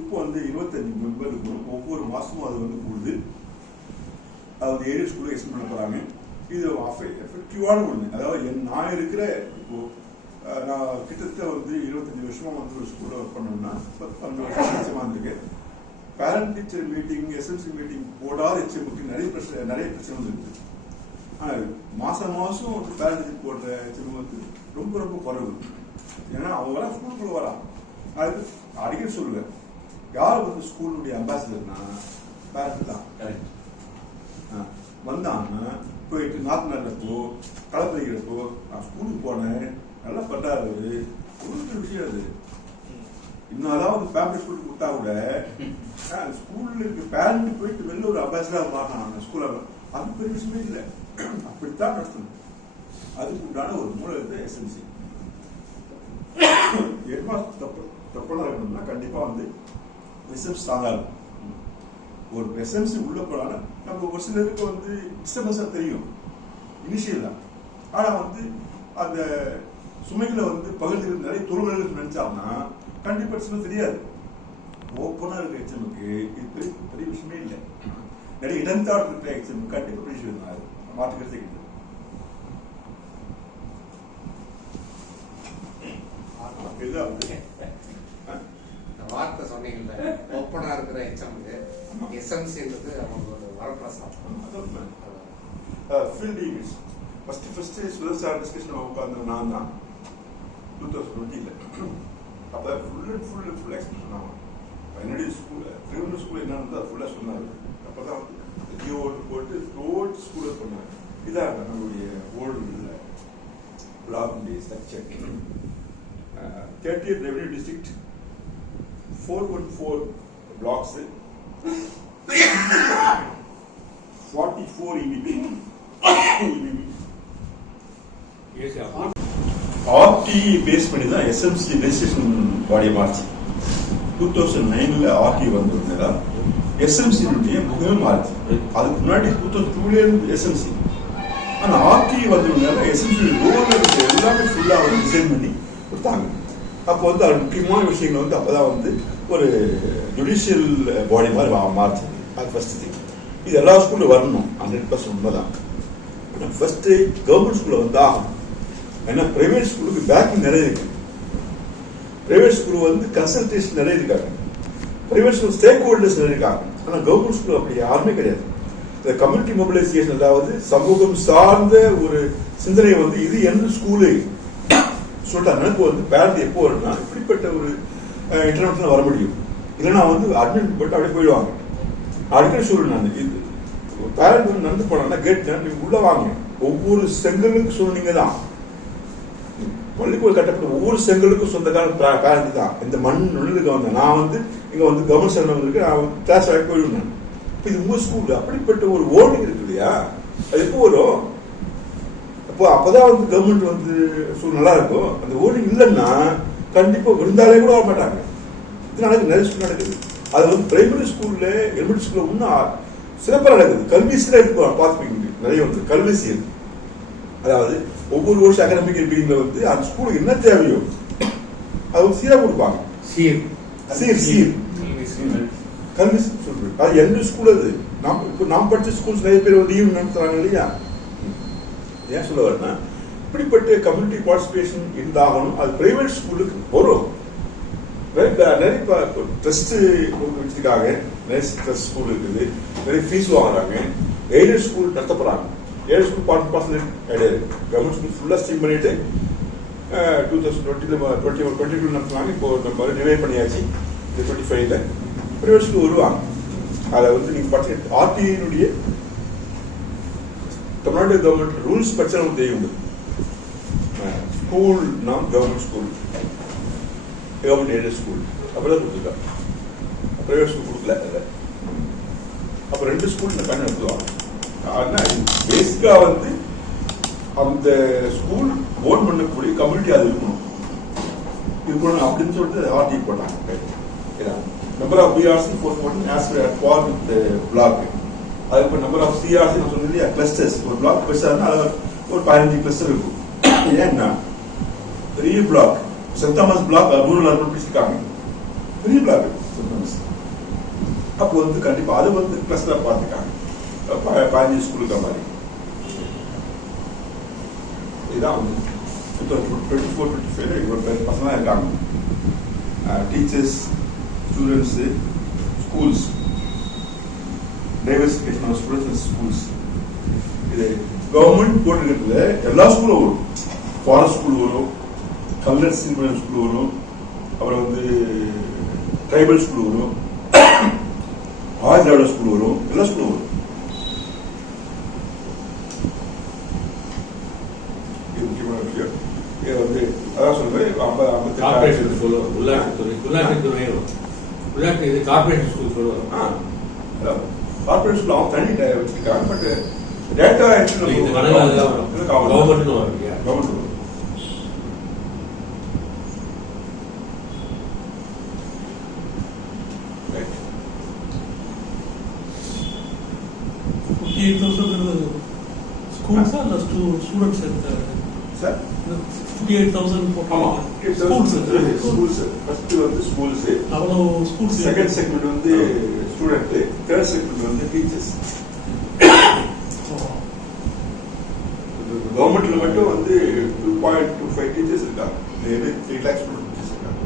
இப்போ வந்து 25 மெம்பர் இருக்கணும். ஒவ்வொரு மாசமும் அது வந்து கூடுது. அதாவது ஏரியா ஸ்கூலுக்கு எக்ஸ்டெண்ட் பண்ண போறாங்க. இது எஃபெக்டிவான ஒண்ணு. அதாவது நான் இருக்கிற இப்போ நான் கிட்டத்தட்ட வந்து 25 வருஷமா வந்து ஒரு ஸ்கூல்ல ஒர்க் பண்ணோம்னா 12 வருஷம் வந்திருக்கேன். Parent teacher meeting, SLC meeting போடாத ஹெச்எம்க்கு நிறைய பிரச்சனை வந்துருக்கு. ஆனால் மாசம் வந்து பேரண்ட் டீச்சர் போடுற ஹெச்எம் வந்து ரொம்ப ரொம்ப குறைவு. ஏன்னா அவங்க வரா ஸ்கூலுக்குள்ள வரா. அதுக்கு அடிக்கடி சொல்லுவேன், யார் வந்து ஸ்கூலுடைய அம்பாசிடர்னா பேரண்ட் தான். கரெக்ட். வந்தாங்கன்னா போயிட்டு நாத்து நடுறப்போ களை பறிக்கிறப்போ நான் ஸ்கூலுக்கு போனேன், நல்லா பண்றாரு ஒரு விஷயம். அது இன்னும் அதாவது ஃபேமிலி ஸ்கூலுக்கு விட்டா கூட ஸ்கூல்ல இருக்க பேரண்ட் போயிட்டு வெளில ஒரு அம்பாசிடர் மாறாங்க ஸ்கூல்ல. அது பெரிய விஷயமே இல்லை. அப்படித்தான் நடத்தணும். அதுக்கு உண்டான ஒரு மூலத்தை எஸ்எல்சி. தப்பா இருக்கணும்னா கண்டிப்பா வந்து எஸ்எம் ஸ்ட்ராங்கா இருக்கும். ஒரு எஸ்எம்சி உள்ள போனால நம்ம ஒரு சிலருக்கு வந்து டிஸ்டர்பன்ஸா தெரியும் இனிஷியல் தான். ஆனா வந்து அந்த சுமைகளை வந்து பகிர்ந்து நிறைய தொழில்கள் நினைச்சாங்கன்னா கண்டிப்பா சில தெரியாது. ஓப்பனா இருக்க எக்ஸாமுக்கு இது பெரிய விஷயமே இல்லை. நிறைய இடந்தாடு இருக்கிற எக்ஸாமுக்கு கண்டிப்பா பெரிய விஷயம் தான். மாற்றுக்கிறதே கிடையாது. வார்த்தை சொன்னீங்கல்ல, ஓப்பனா இருக்கிற எக்ஸாமுக்கு எஸ்எம்சின்றது அவங்களோட வரப்பிரசாதம். Fielding first Sudhar sir discussion உட்கார்ந்து நான் தான் 2020 அப்போ ஃபுல் எக்ஸ்பிளேஷன் ஆகும். என்னுடைய ஸ்கூல் என்னன்னு ஃபுல்லாக சொன்னார். அப்போ தான் வந்து ஜியோடு போட்டு ரோட் ஸ்கூலில் பண்ணாங்க. இதான் நம்மளுடைய old block structure. 30th revenue district, 414 blocks, 44 EBP. RTE base பண்ணி தான் எஸ்எம்சி ரெஜிஸ்ட்ரேஷன் பாடி மாறிச்சு. 2009 RTE வந்திருந்ததா எஸ்எம்சி முகமே மாறிச்சு. அதுக்கு முன்னாடி 2002 எஸ்எம்சி. ஆனா RTE வந்ததுனால எஸ்எம்சி ரோல் எல்லாமே ஃபுல்லா வந்து டிசைன் பண்ணி கொடுத்தாங்க. அப்போ வந்து அது முக்கியமான விஷயங்கள் வந்து அப்பதான் வந்து ஒரு ஜுடிஷியல் பாடி மாதிரி மாறிச்சு. அது ஃபர்ஸ்ட் திங். இது எல்லா ஸ்கூல்ல வரணும், 100% உண்மைதான். ஃபர்ஸ்ட் கவர்மெண்ட் ஸ்கூல்ல வந்தா, ஏன்னா பிரைவேட் ஸ்கூலுக்கு பேக்கிங் நிறைய இருக்கு. பிரைவேட் ஸ்கூல் வந்து கன்சல்டேஷன் நிறைய இருக்காங்க. பிரைவேட் ஸ்கூல் ஸ்டேக் ஹோல்டர்ஸ் நிறைய இருக்காங்க. ஆனா கவர்மெண்ட் ஸ்கூல் அப்படி யாருமே கிடையாது. இந்த கம்யூனிட்டி மொபிலைசேஷன், அதாவது சமூகம் சார்ந்த ஒரு சிந்தனை வந்து இது என்ன ஸ்கூலு சொல்லிட்டு நினைப்பு வந்து பேரண்ட் எப்போ வரும்னா இப்படிப்பட்ட ஒரு இன்டர்நெட்ல வர முடியும். இல்லைன்னா வந்து அட்மிட் போட்டு அப்படியே போயிடுவாங்க. அடிக்கடி சொல்லுவேன் நான், இது பேரண்ட் வந்து நடந்து போனாங்கன்னா கேட் நீங்க உள்ள வாங்க. ஒவ்வொரு செங்கலுக்கு சொன்னீங்க தான் பள்ளிக்கூட கட்டப்பட்ட ஒவ்வொரு செங்கலுக்கும் சொந்தக்கார பேரண்ட் தான். இந்த மண் நுண்ணுக்கு வந்தேன் நான் வந்து இங்க வந்து கவர்மெண்ட் சென்டர் வந்துருக்கு, நான் வந்து கிளாஸ் வாங்கி போயிடுவேன். இது உங்க ஸ்கூல் அப்படிப்பட்ட ஒரு ஓர்டிங் இருக்கு இல்லையா, அது எப்போ வரும்? அப்பதான் வந்து கவர்மெண்ட் வந்து நல்லா இருக்கும். அந்த ஓர்டிங் இல்லைன்னா கண்டிப்பா விருந்தாலே கூட வர மாட்டாங்க. இது நிறைய ஸ்கூல் நடக்குது. அது வந்து பிரைமரி ஸ்கூல்ல எலிமெண்டரி ஸ்கூல்ல இன்னும் சிறப்பாக நடக்குது. கல்வி சீராக எடுத்து பார்த்துப்பீங்க நிறைய வந்து கல்வி சீர். அதாவது ஒவ்வொரு வருஷம் அகாடமிக் ரீடிங்ல வந்து அந்த ஸ்கூலுக்கு என்ன தேவையோ அது வந்து சீராக கொடுப்பாங்க. கல்வி சொல்றது அது எந்த ஸ்கூல்? அது நாம் படிச்ச ஸ்கூல்ஸ் நிறைய பேர் வந்து ஈவ் நடத்துறாங்க இல்லையா. ஏன் சொல்ல வரேன்னா இப்படிப்பட்ட கம்யூனிட்டி பார்ட்டிசிபேஷன் இருந்தாகணும். அது பிரைவேட் ஸ்கூலுக்கு வரும். நிறைய ட்ரஸ்ட் வச்சிருக்காங்க, நிறைய ட்ரஸ்ட் ஸ்கூல் இருக்குது, நிறைய ஃபீஸ் வாங்குறாங்க. எய்டட் ஸ்கூல் நடத்தப்படுறாங்க. எய்டட் ஸ்கூல் 40% கிடையாது. கவர்மெண்ட் ஸ்கூல் ஃபுல்லாக ஸ்ட்ரீம் பண்ணிட்டு 2022 நடத்துவாங்க. இப்போ நம்ம ரிவைவ் பண்ணியாச்சு. 25ல பிரைவேட் ஸ்கூல் வருவாங்க. அதை வந்து நீங்க படிச்சு ஆர்டிஐனுடைய தமிழ்நாடு கவர்மெண்ட் ரூல்ஸ் படிச்சா நமக்கு தெரியும். ஸ்கூல் நாம் government school, government aided school அப்படிதான் கொடுத்துருக்காங்க. பிரைவேட் ஸ்கூல் கொடுக்கல. அப்ப 2 ஸ்கூல் இந்த பயன் எடுத்துவாங்க. ஆனா பேசிக்கா வந்து அந்த ஸ்கூல் இப்போ அப்படின்னு சொல்லிட்டு ஆர்டி போட்டாங்க. Number of BRC 414 as far with block. அது இப்போ நம்பர் ஆஃப் சிஆர்சி நான் சொன்னது இல்லையா, கிளஸ்டர்ஸ். ஒரு பிளாக் பெருசாக இருந்தால் அது ஒரு 15 கிளஸ்டர் இருக்கும். ஏன்னா பெரிய block St Thomas block rural urban பிரிச்சிருக்காங்க, பெரிய பிளாக் சென்ட் தாமஸ். அப்போ வந்து கண்டிப்பாக அது வந்து கிளஸ்டராக பார்த்துக்காங்க 15 ஸ்கூலுக்கு மாதிரி. இதுதான் வந்து 24-25 இவ்வளோ பசங்களாக இருக்காங்க. Teachers, students, schools, diversification of students and schools. இது கவர்மெண்ட் போட்டிருக்கிறதுல எல்லா ஸ்கூலும் வரும். ஃபாரஸ்ட் ஸ்கூல் வரும், கல்லர் சினிமன் ஸ்கூல் வரும், அப்புறம் வந்து ட்ரைபல் ஸ்கூல் வரும், ஆதிராவிட ஸ்கூல் வரும், எல்லா ஸ்கூலும் வரும். இது முக்கியமான விஷயம். இது வந்து அதான் சொல்றேன், 50 சொல்லுவோம். உள்ளாட்சித்துறை உள்ளாட்சி இது கார்பரேஷன் ஸ்கூல் சொல்லுவாங்க. கார்பரேட் ஸ்கூல் அவங்க தனி வச்சிருக்காங்க. பட் டேட்டா கவர்மெண்ட் வரும். Government 58,000 schools or students sir 58,000 schools. First வந்து ஸ்கூல்ஸ், அவ்வளோ ஸ்கூல்ஸ். செகண்ட் செக்மெண்ட் வந்து ஸ்டூடெண்ட், தேர்ட் செக்மெண்ட் வந்து டீச்சர்ஸ். கவர்மெண்ட்ல மட்டும் வந்து 2.25 டீச்சர்ஸ் இருக்காங்க, 3 lakhs டீச்சர்ஸ் இருக்காங்க.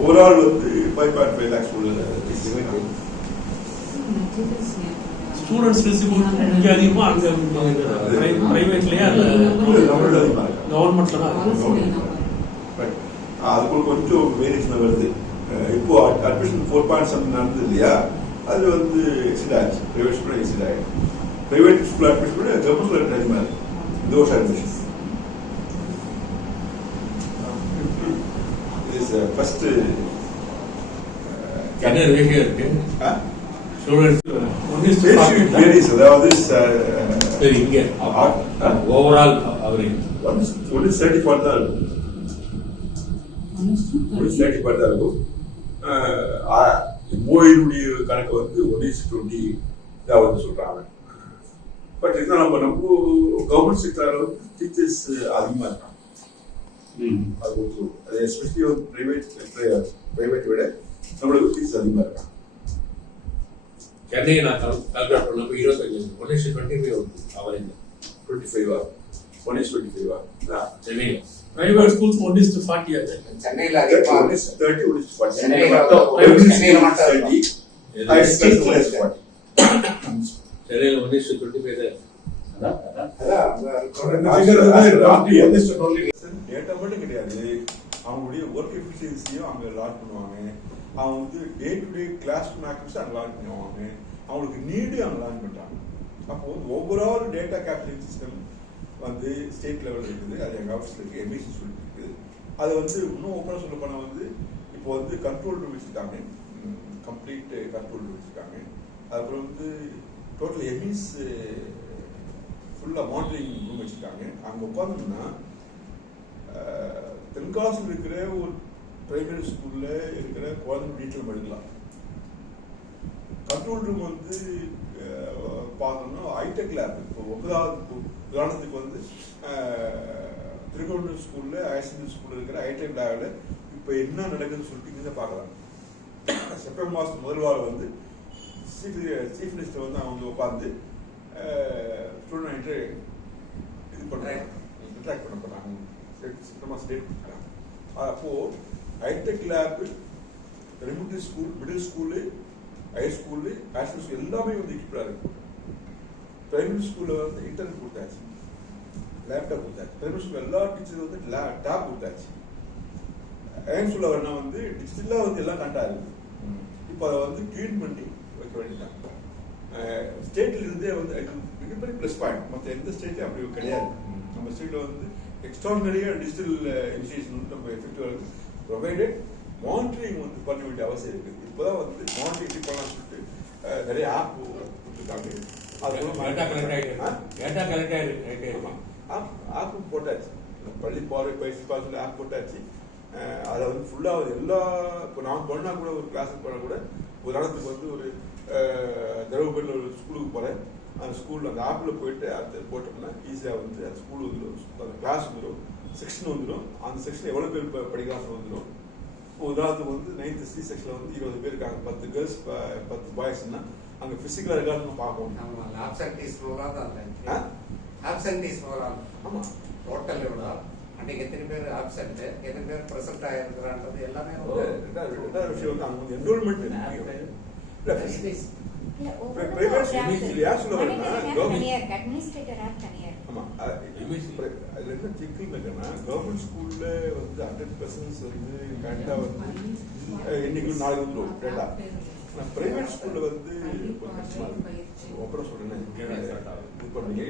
ஓவரால் வந்து 5.5 lakhs ஸ்டூடெண்ட்ஸ் இங்கே அதிகமாக அங்கே பிரைவேட்லேயே அந்த கவர்மெண்ட்டில் தான் அதுக்குள்ள கொஞ்சம் வேரியேஷன் வருது. இப்போ அட்மிஷன் 4.7 நடந்தது இல்லையா, அது வந்து எக்ஸிட் ஆச்சு. பிரைவேட் ஸ்கூல் எக்ஸிட் ஆகிடும். பிரைவேட் ஸ்கூல் அட்மிஷன் கூட கவர்மெண்ட் ஸ்கூல் அதிகமாக இருக்கு. இந்த வருஷம் அட்மிஷன் இஸ் ஃபர்ஸ்ட் என்ன ரேஷியோ இருக்கு ஸ்டூடெண்ட்ஸ் வேரியஸ். அதாவது சரி, இங்கே ஓவரால் அவரேஜ் ஒன்று 34 தான் இருக்கும். ஒன்று 34 தான் இருக்கும். மோயினுடைய கணக்கு வந்து 1:20 தான் வந்து சொல்றாங்க. பட் இதுதான் நம்ம கவர்மெண்ட் செக்டர்ல வந்து டீச்சர்ஸ் அதிகமா இருக்காங்க. அது கொஞ்சம் அது எஸ்பெஷலி வந்து பிரைவேட் விட நம்மளுக்கு டீச்சர்ஸ் அதிகமா இருக்காங்க. சென்னையை நான் கால்குலேட் பண்ணப்போ 25 1:25 வருது அவரேஜ். 25 1:25 சென்னையில் பிரைவேட் ஸ்கூல்ஸ் 1:40 ஆகுது. சென்னையில் அதிகமாக 1:30 1:40 சென்னையில் மட்டும் 30. சென்னையில் 1:25 டேட்டா மட்டும் கிடையாது, அவங்களுடைய ஒர்க் எஃபிஷியன்சியும் அங்க லாக் பண்ணுவாங்க. அவங்க வந்து day to day class room activities அங்க லாக் பண்ணுவாங்க. அவங்களுக்கு நீடு அங்க லாக் பண்றாங்க. அப்போ வந்து ஓவரால் டேட்டா கேப்சரிங் சிஸ்டம் வந்து ஸ்டேட் லெவலில் இருக்குது. அது எங்கள் ஆஃபீஸில் இருக்குது, எம்பிசி சொல்லிட்டு இருக்குது. அது வந்து இன்னும் ஓப்பனாக சொல்ல போனால் வந்து இப்போ வந்து கண்ட்ரோல் ரூம் வச்சுருக்காங்க, கம்ப்ளீட் கண்ட்ரோல் ரூம் வச்சுருக்காங்க. அதுக்கப்புறம் வந்து டோட்டல் எம்பிஸ் ஃபுல்லாக மானிட்டரிங் ரூம் வச்சுருக்காங்க. அங்கே உட்காந்தோம்னா தென்காசியில் இருக்கிற ஒரு பிரைமரி ஸ்கூலில் இருக்கிற குழந்தை வீட்டில் படிக்கலாம். கண்ட்ரோல் ரூம் வந்து பார்த்தோம்னா ஹைடெக் லேப். இப்போ 9வது உதாரணத்துக்கு வந்து திருக்கோணூர் ஸ்கூலில் ஹையர் ஸ்கூலில் இருக்கிற ஹைடெக் லேபில் இப்போ என்ன நடக்குதுன்னு சொல்லிட்டு இங்கே பார்க்கலாம். செப்டம்பர் மாதம் முதல் வாரம் வந்து சீஃப் மினிஸ்டர் வந்து அவங்க வந்து உட்காந்து ஸ்டூடெண்ட் இது பண்ணுறாங்க, இன்ட்ராக்ட் பண்ண போகிறாங்க. செப்டம்பர் மாதம் டேட் கொடுக்குறாங்க. அப்போது hi tech lab elementary school, middle school, higher school, higher school எல்லாமே வந்து எக்யூப்டாக இருக்கு. பிரைமரி ஸ்கூலில் வந்து இன்டர்நெட் கொடுத்தாச்சு, லேப்டாப் கொடுத்தாச்சு. பிரைமரி ஸ்கூல் எல்லா டீச்சரும் வந்து டேப் கொடுத்தாச்சு. ஹையர் ஸ்கூலில் வேணா வந்து டிஜிட்டலாக வந்து எல்லாம் கரெக்டாக இருக்குது. இப்போ அதை வந்து க்ளீன் பண்ணி வைக்க வேண்டியதான். ஸ்டேட்ல இருந்தே வந்து மிகப்பெரிய ப்ளஸ் பாயிண்ட். மற்ற எந்த ஸ்டேட்லையும் அப்படி கிடையாது. நம்ம ஸ்டேட்டில் வந்து எக்ஸ்ட்ராடினரியாக டிஜிட்டல் இனிஷியேஷன் வந்து நம்ம எஃபெக்டிவாக ப்ரொவைடட். மானிட்டரிங் வந்து பண்ண வேண்டிய அவசியம் இருக்குது. இப்போதான் வந்து மானிட்டரிங் பண்ணலாம்னு சொல்லிட்டு நிறைய ஆப் கொடுத்துருக்காங்க. ஆப் போட்டாச்சு. பள்ளி பார்வை பயிற்சி சொல்லி ஆப் போட்டாச்சு. அதை வந்து ஃபுல்லாக எல்லா இப்போ நான் பண்ணால் கூட ஒரு கிளாஸுக்கு போனால் கூட உதாரணத்துக்கு வந்து ஒரு தருமபுரியில் ஒரு ஸ்கூலுக்கு போகிறேன். அந்த ஸ்கூலில் அந்த ஆப்பில் போயிட்டு அது போட்டோம்னா ஈஸியாக வந்து அந்த ஸ்கூல் வந்துடும், அந்த கிளாஸ் வந்துடும், செக்ஷன் வந்துடும், அந்த செக்ஷன் எவ்வளோ பேர் படிக்கலாம்னு வந்துடும். உதாரணத்துக்கு வந்து 9th C செக்ஷனில் வந்து 20 பேர் இருக்காங்க, 10 கேர்ள்ஸ் 10 பாய்ஸ்னா அங்கே ஃபிசிக்கலாக இருக்கான்னு நம்ம பார்ப்போம். ஆமாம், டோட்டல் எவ்வளோ அன்றைக்கு எத்தனை பேர் ஆப்சென்ட், எத்தனை பேர் ப்ரெசென்ட் ஆகிருக்கிறான்றது எல்லாமே ரெண்டாவது விஷயம் வந்து அங்கே வந்து என்ரோல்மெண்ட் கவர்மெண்ட் ஸ்கூல்ல வந்து 100% வந்து கரெக்டா வந்து இன்னைக்கு நாளைக்கு வந்துடும் டேட்டா. ஆனால் பிரைவேட் ஸ்கூல்ல வந்து அப்புறம் சொல்றேன் இது பண்ணுங்க.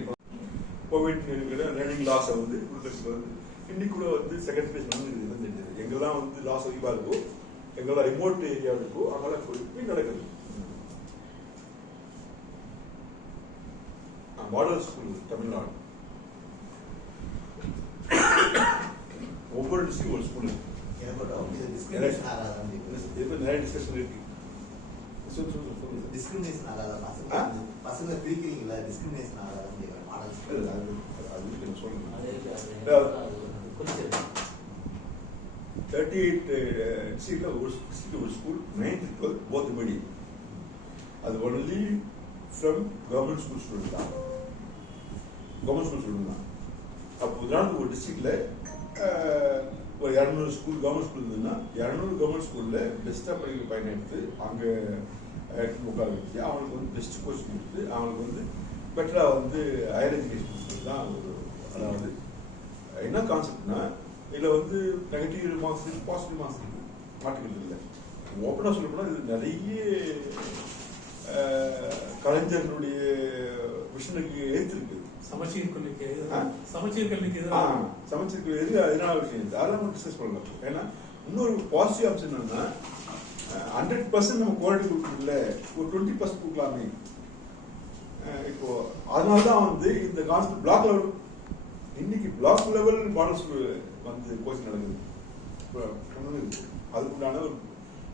கோவிட் லேர்னிங் லாஸை வந்து கொடுக்கறதுக்கு வந்து இன்னைக்கு கூட வந்து செகண்ட் ஃபேஸ் வந்து எங்கெல்லாம் வந்து லாஸ் அதிகமாக இருக்கோ, எங்கெல்லாம் ரிமோட் ஏரியா இருக்கோ அங்கெல்லாம் போய் நடக்குது. மாடல் ஸ்கூல் தமிழ்நாடு ஒவ்வொரு டிஸ்ட்ரிக்ட் ஒரு ஸ்கூல் நிறைய டிஸ்கஷன் இருக்கு. டிஸ்கிரிமினேஷன் ஆகாத பசங்க பிரிக்கிறீங்களா? டிஸ்கிரிமினேஷன் ஆகாத மாடல் ஸ்கூல் அது சொல்லுங்க. 38 டிஸ்ட்ரிக்ட்ல ஒரு school 9th 12th both medium. அது only from government school student தான், கவர்மெண்ட் ஸ்கூல் ஸ்டூடெண்ட் தான். அப்போ உதாரணத்துக்கு ஒரு டிஸ்ட்ரிக்ட்ல ஒரு 200 ஸ்கூல் கவர்மெண்ட் ஸ்கூல் இருந்ததுன்னா 200 கவர்மெண்ட் ஸ்கூலில் பெஸ்ட்டாக படிக்கிற பையனை எடுத்து அங்கே உட்கார வச்சு அவங்களுக்கு வந்து பெஸ்ட் கோச்சிங் கொடுத்து அவங்களுக்கு வந்து பெட்டராக வந்து ஹையர் எஜுகேஷன் தான் ஒரு. அதாவது என்ன கான்செப்ட்னா இதில் வந்து நெகட்டிவ் மார்க்ஸ் இருக்குது, பாசிட்டிவ் மார்க்ஸ் இருக்குது, மாட்டுக்கிறது இல்லை. ஓப்பனாக சொல்ல போனால் இது நிறைய கலைஞர்களுடைய விஷனுக்கு எழுத்திருக்கு. சமச்சீர் கல்விக்கு சமச்சீர் கல்விக்கு சமச்சீர் கல்வி எது அதனால விஷயம் அதெல்லாம் நம்ம டிஸ்கஸ் பண்ணலாம். ஏன்னா இன்னொரு பாசிட்டிவ் ஆப்ஷன் என்னன்னா 100% நம்ம குவாலிட்டி கொடுக்கல, ஒரு 20% கொடுக்கலாமே. இப்போ அதனால தான் வந்து இந்த கான்செப்ட் பிளாக் லெவல் இன்னைக்கு பிளாக் லெவல் மாடல் ஸ்கூல் வந்து கோச்சிங் நடக்குது. அதுக்குண்டான ஒரு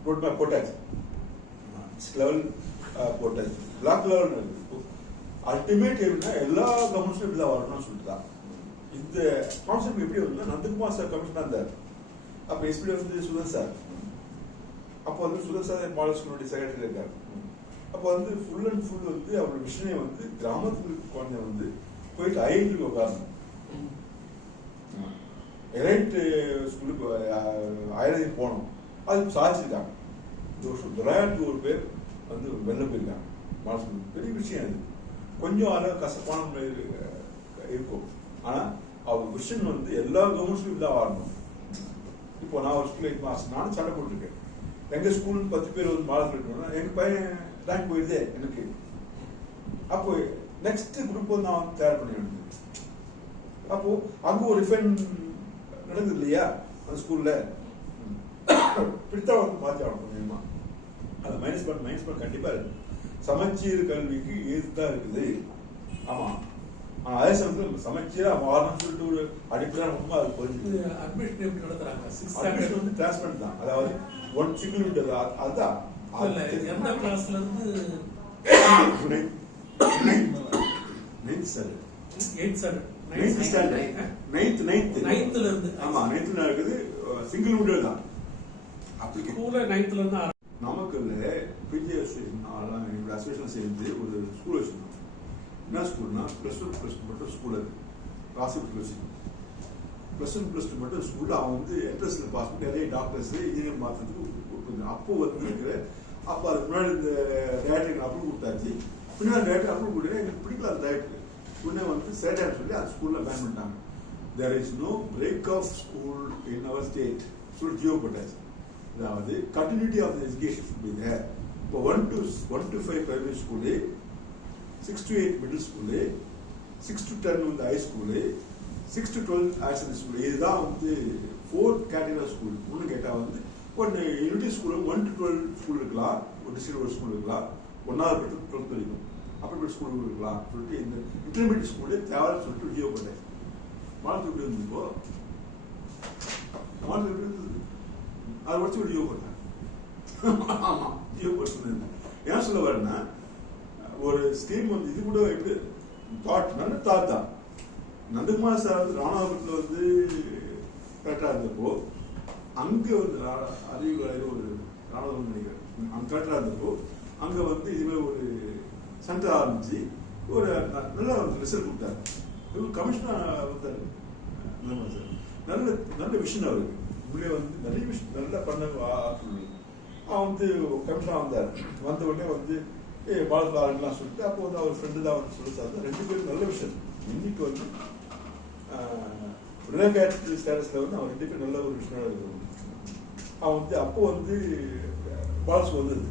ரோட் மேப் போட்டாச்சு, லெவல் போட்டாச்சு, பிளாக் லெவல் நடக்குது. அல்டிமேட் எப்படின்னா எல்லா கவர்மெண்ட்ஸும் இப்படி தான் வரணும்னு சொல்லிட்டு தான் இந்த கான்செப்ட் எப்படி வருதுன்னா நந்தகுமார் சார் கமிஷனாக இருந்தார். அப்போ எஸ்பி வந்து சுதன் சார், அப்போ வந்து சுதன் சார் மாடல் ஸ்கூலுடைய செக்ரட்டரி இருக்காரு. அப்போ வந்து ஃபுல் அண்ட் ஃபுல் வந்து அவரோட விஷனே வந்து கிராமத்துக்கு குழந்தை வந்து போயிட்டு ஐஐடிக்கு உட்காரணும், எலைட் ஸ்கூலுக்கு 1000 போகணும். அது சாதிச்சிருக்காங்க. இந்த வருஷம் 900 பேர் வந்து வெளில போயிருக்காங்க மாடல் ஸ்கூல். பெரிய விஷயம் அது. கொஞ்சம் அளவு கசப்பான இருக்கும். ஆனால் அவர் விஷன் வந்து எல்லா கவர்மெண்ட் ஸ்கூலும் தான் வரணும். இப்போ நான் ஒரு ஸ்கூல் 8 மாதம் நானும் சண்டை போட்டிருக்கேன். எங்கள் ஸ்கூல் 10 பேர் வந்து மாடல் இருக்கணும்னா எங்கள் பையன் ரேங்க் போயிருதே எனக்கு. அப்போ நெக்ஸ்ட் குரூப் வந்து நான் வந்து தயார் பண்ணி வேண்டியது. அப்போ அங்கே ஒரு ரிஃபைன் நடக்குது இல்லையா அந்த ஸ்கூல்ல, இப்படித்தான் வந்து மாற்றி ஆகணும் கொஞ்சமா. அதை மைனஸ் பண்ண கண்டிப்பாக இருக்கு. சமச்சீர் கல்விக்கு ஏதுதான் இருக்குது. ஆமா, அதே சமயத்தில் சமச்சீரா மாறணும்னு சொல்லிட்டு ஒரு அடிப்படையான உண்மை அது புரிஞ்சு அட்மிஷன் எப்படி நடத்துறாங்க? அட்மிஷன் வந்து டிரான்ஸ்பரண்ட் தான். அதாவது ஒன் சிங்கிள் விண்டோ அதுதான். எந்த கிளாஸ்ல இருந்து 9th இருந்து? ஆமா, 9th இருக்குது. சிங்கிள் விண்டோ தான். அப்படி ஸ்கூல்ல 9th இருந்து நாமக்கல்ல பிஜி அசோசியேஷன் சேர்ந்து ஒரு ஸ்கூல் வச்சிருந்தோம். என்ன ஸ்கூல்னா +1 மட்டும் ஸ்கூல். அது ராசிபுரத்தில் வச்சுக்கணும். +1 மட்டும் ஸ்கூல்ல அவன் வந்து என்ட்ரன்ஸ்ல பாஸ் பண்ணி நிறைய டாக்டர்ஸ் இன்ஜினியர் மாற்றத்துக்கு அப்போ வந்து இருக்கிற. அப்போ அதுக்கு முன்னாடி இந்த டேரக்டருக்கு அப்ரூவ் கொடுத்தாச்சு. பின்னாடி டேரக்டர் அப்ரூவ் கொடுத்தா எங்களுக்கு பிடிக்கல. அந்த டேரக்டர் உடனே வந்து சேட்டான்னு சொல்லி அந்த ஸ்கூல்ல பேன் பண்ணிட்டாங்க. There is no break of school in our state சொல்லி ஜியோ போட்டாச்சு. அதாவது continuity of the education should be there. இப்போ 1 to 5 primary school, 6 to 8 middle school, 6 to 10 வந்து high school, 6 to 12 higher secondary school. இதுதான் வந்து 4th category school. இன்னும் கேட்டால் வந்து ஒரு யூனிட்டி ஸ்கூலு 1 to 12 ஸ்கூல் இருக்கலாம், ஒரு டிஸ்ட்ரிக்ட் ஒரு ஸ்கூல் இருக்கலாம், 1வது to 12th வரைக்கும் அப்படி ஸ்கூல் இருக்கலாம் சொல்லிட்டு இந்த இன்டர்மீடியட் ஸ்கூலு தேவைன்னு சொல்லிட்டு ஜியோ பண்ணேன். மாநிலத்துக்கு எப்படி இருந்தது? இப்போ மாநிலத்துக்கு அதை வச்சு ஒரு யோக போட்டாங்க. ஆமாம், யோக போட்டு ஏன் சொல்ல வரேன்னா, ஒரு ஸ்கீம் வந்து இது கூட எப்படி தாட் நல்ல தாட் தான். நந்தகுமார் சார் வந்து ராணாபுரத்தில் வந்து கரெக்டாக இருந்தப்போ அங்கே வந்து அறிவுகள் ஒரு ராணுவம் நினைக்கிறேன் அங்கே கரெக்டாக இருந்தப்போ அங்கே வந்து இதுவே ஒரு சென்டர் ஆரம்பிச்சு ஒரு நல்ல ஒரு ரிசல்ட் கொடுத்தாரு. இவர் கமிஷனர் வந்தார் நந்தகுமார் சார். நல்ல நல்ல விஷயம் அவருக்கு உள்ளே வந்து நிறைய விஷயம் நல்லா பண்ண ஆற்றல். அவன் வந்து கமிஷனாக வந்தார். வந்த உடனே வந்து வாழ்க்கை சொல்லிட்டு அப்போ வந்து அவர் ஃப்ரெண்டு தான் வந்து சொல்லி ரெண்டு பேரும் நல்ல விஷயம். இன்னைக்கு வந்து ரிலேகேட் ஸ்டேட்டஸில் வந்து அவன் ரெண்டு பேரும் நல்ல ஒரு விஷயம் இருக்கும். அவன் வந்து அப்போ வந்து பால்ஸ் வந்தது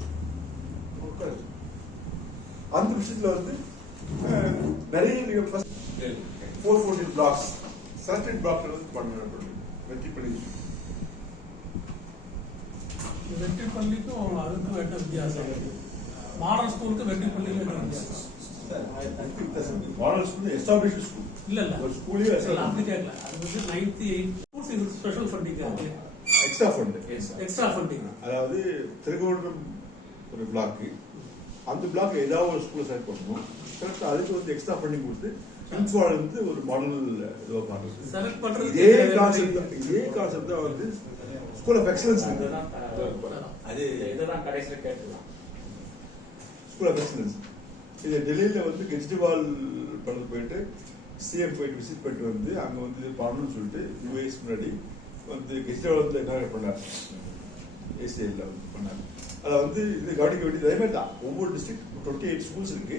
அந்த விஷயத்தில் வந்து நிறைய ஃபர்ஸ்ட் 440 பிளாக்ஸ் செலக்டட் பிளாக்ல வந்து பண்ண வெற்றி பண்ணி வெற்றிப்பள்ளிக்கும் அதுக்கும் என்ன வித்தியாசம்? மாடல் ஸ்கூலுக்கு வெற்றிப்பள்ளிக்கும் என்ன வித்தியாசம்? மாடல் ஸ்கூல் எஸ்டாப்ளிஷ்டு ஸ்கூல் இல்ல ஒரு ஸ்கூலே அப்படி கேட்கல. அது வந்து 98 இது special funding extra fund extra funding. அதாவது திருக்கோணம் ஒரு பிளாக்கு அந்த பிளாக் ஏதாவது ஒரு ஸ்கூலை செலக்ட் பண்ணணும். கரெக்டாக அதுக்கு வந்து எக்ஸ்ட்ரா ஃபண்டிங் கொடுத்து பிரின்சிபால் வந்து ஒரு மாடல் ஏதோ பண்ணுறது. செலக்ட் பண்றது இதே கான்செப்ட் தான் வந்து ஸ்கூல் ஆஃப் எக்ஸலன்ஸ். அது இதெல்லாம் கடைசியில் கேட்டுக்கலாம். ஸ்கூல் ஆஃப் எக்ஸலன்ஸ் இது டெல்லியில் வந்து கெஜ்ரிவால் படத்துக்கு போயிட்டு சிஎம் போயிட்டு விசிட் பண்ணிட்டு வந்து அங்கே வந்து பண்ணணும்னு சொல்லிட்டு யூஎஸ் முன்னாடி வந்து கெஜ்ரிவால் வந்து என்ன பண்ணார், ஏசிஐல வந்து பண்ணார். அதை வந்து இது கவனிக்க வேண்டியது அதே மாதிரி தான். ஒவ்வொரு டிஸ்ட்ரிக்ட் 28 ஸ்கூல்ஸ் இருக்கு.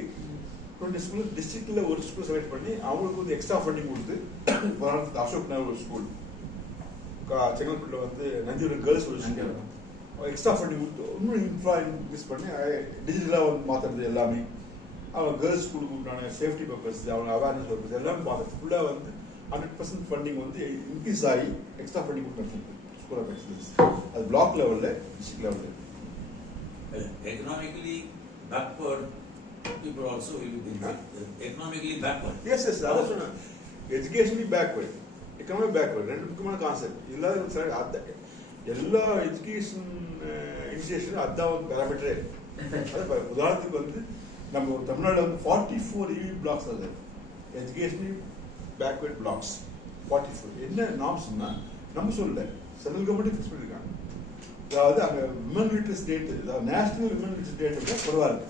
20 ஸ்கூல் டிஸ்ட்ரிக்ட்ல ஒரு ஸ்கூல் செலக்ட் பண்ணி அவங்களுக்கு வந்து எக்ஸ்ட்ரா ஃபண்டிங் கொடுத்து உதாரணத்துக்கு அசோக் நகர் ஒரு ஸ்கூல், செங்கல்பட்டுல வந்து நந்தியூர் கேர்ள்ஸ் ஒரு ஸ்கூல் எக்ஸ்ட்ரா ஃபண்டிங் கொடுத்து இன்னும் இன்க்ரீஸ் பண்ணி டிஜிட்டலாக வந்து மாற்றுறது எல்லாமே. அவங்க கேர்ள்ஸ் ஸ்கூலுக்கு உண்டான சேஃப்டி பர்பஸ், அவங்க அவேர்னஸ் பர்பஸ் எல்லாமே பார்த்துட்டு ஃபுல்லாக வந்து 100% ஃபண்டிங் வந்து இன்க்ரீஸ் ஆகி எக்ஸ்ட்ரா ஃபண்டிங் கொடுத்து ஸ்கூல் ஆஃப் எக்ஸலன்ஸ். அது பிளாக் லெவலில் டிஸ்ட்ரிக்ட் லெவலில். Economically backward people also will be economically backward. Yes, அதான் சொன்னேன். எஜுகேஷனலி பேக்வர்ட், எக்கனாமிக் பேக்வர்ட் ரெண்டு முக்கியமான கான்செப்ட். எல்லா எஜுகேஷன் இன்ஸ்டிடியூஷனும் அதுதான் வந்து பேராமீட்டரே. உதாரணத்துக்கு வந்து நம்ம ஒரு தமிழ்நாடு வந்து 44 EV பிளாக்ஸ் அது எஜுகேஷனலி பேக்வர்ட் பிளாக்ஸ் 44. என்ன நாம்ஸ்னா நம்ம சொல்லல, சென்ட்ரல் கவர்மெண்ட் ஃபிக்ஸ் பண்ணியிருக்காங்க. அதாவது அங்கே விமன் லிட்ரஸி ரேட், அதாவது நேஷனல் விமன் லிட்ரஸி ரேட் விட குறைவாக இருக்கு.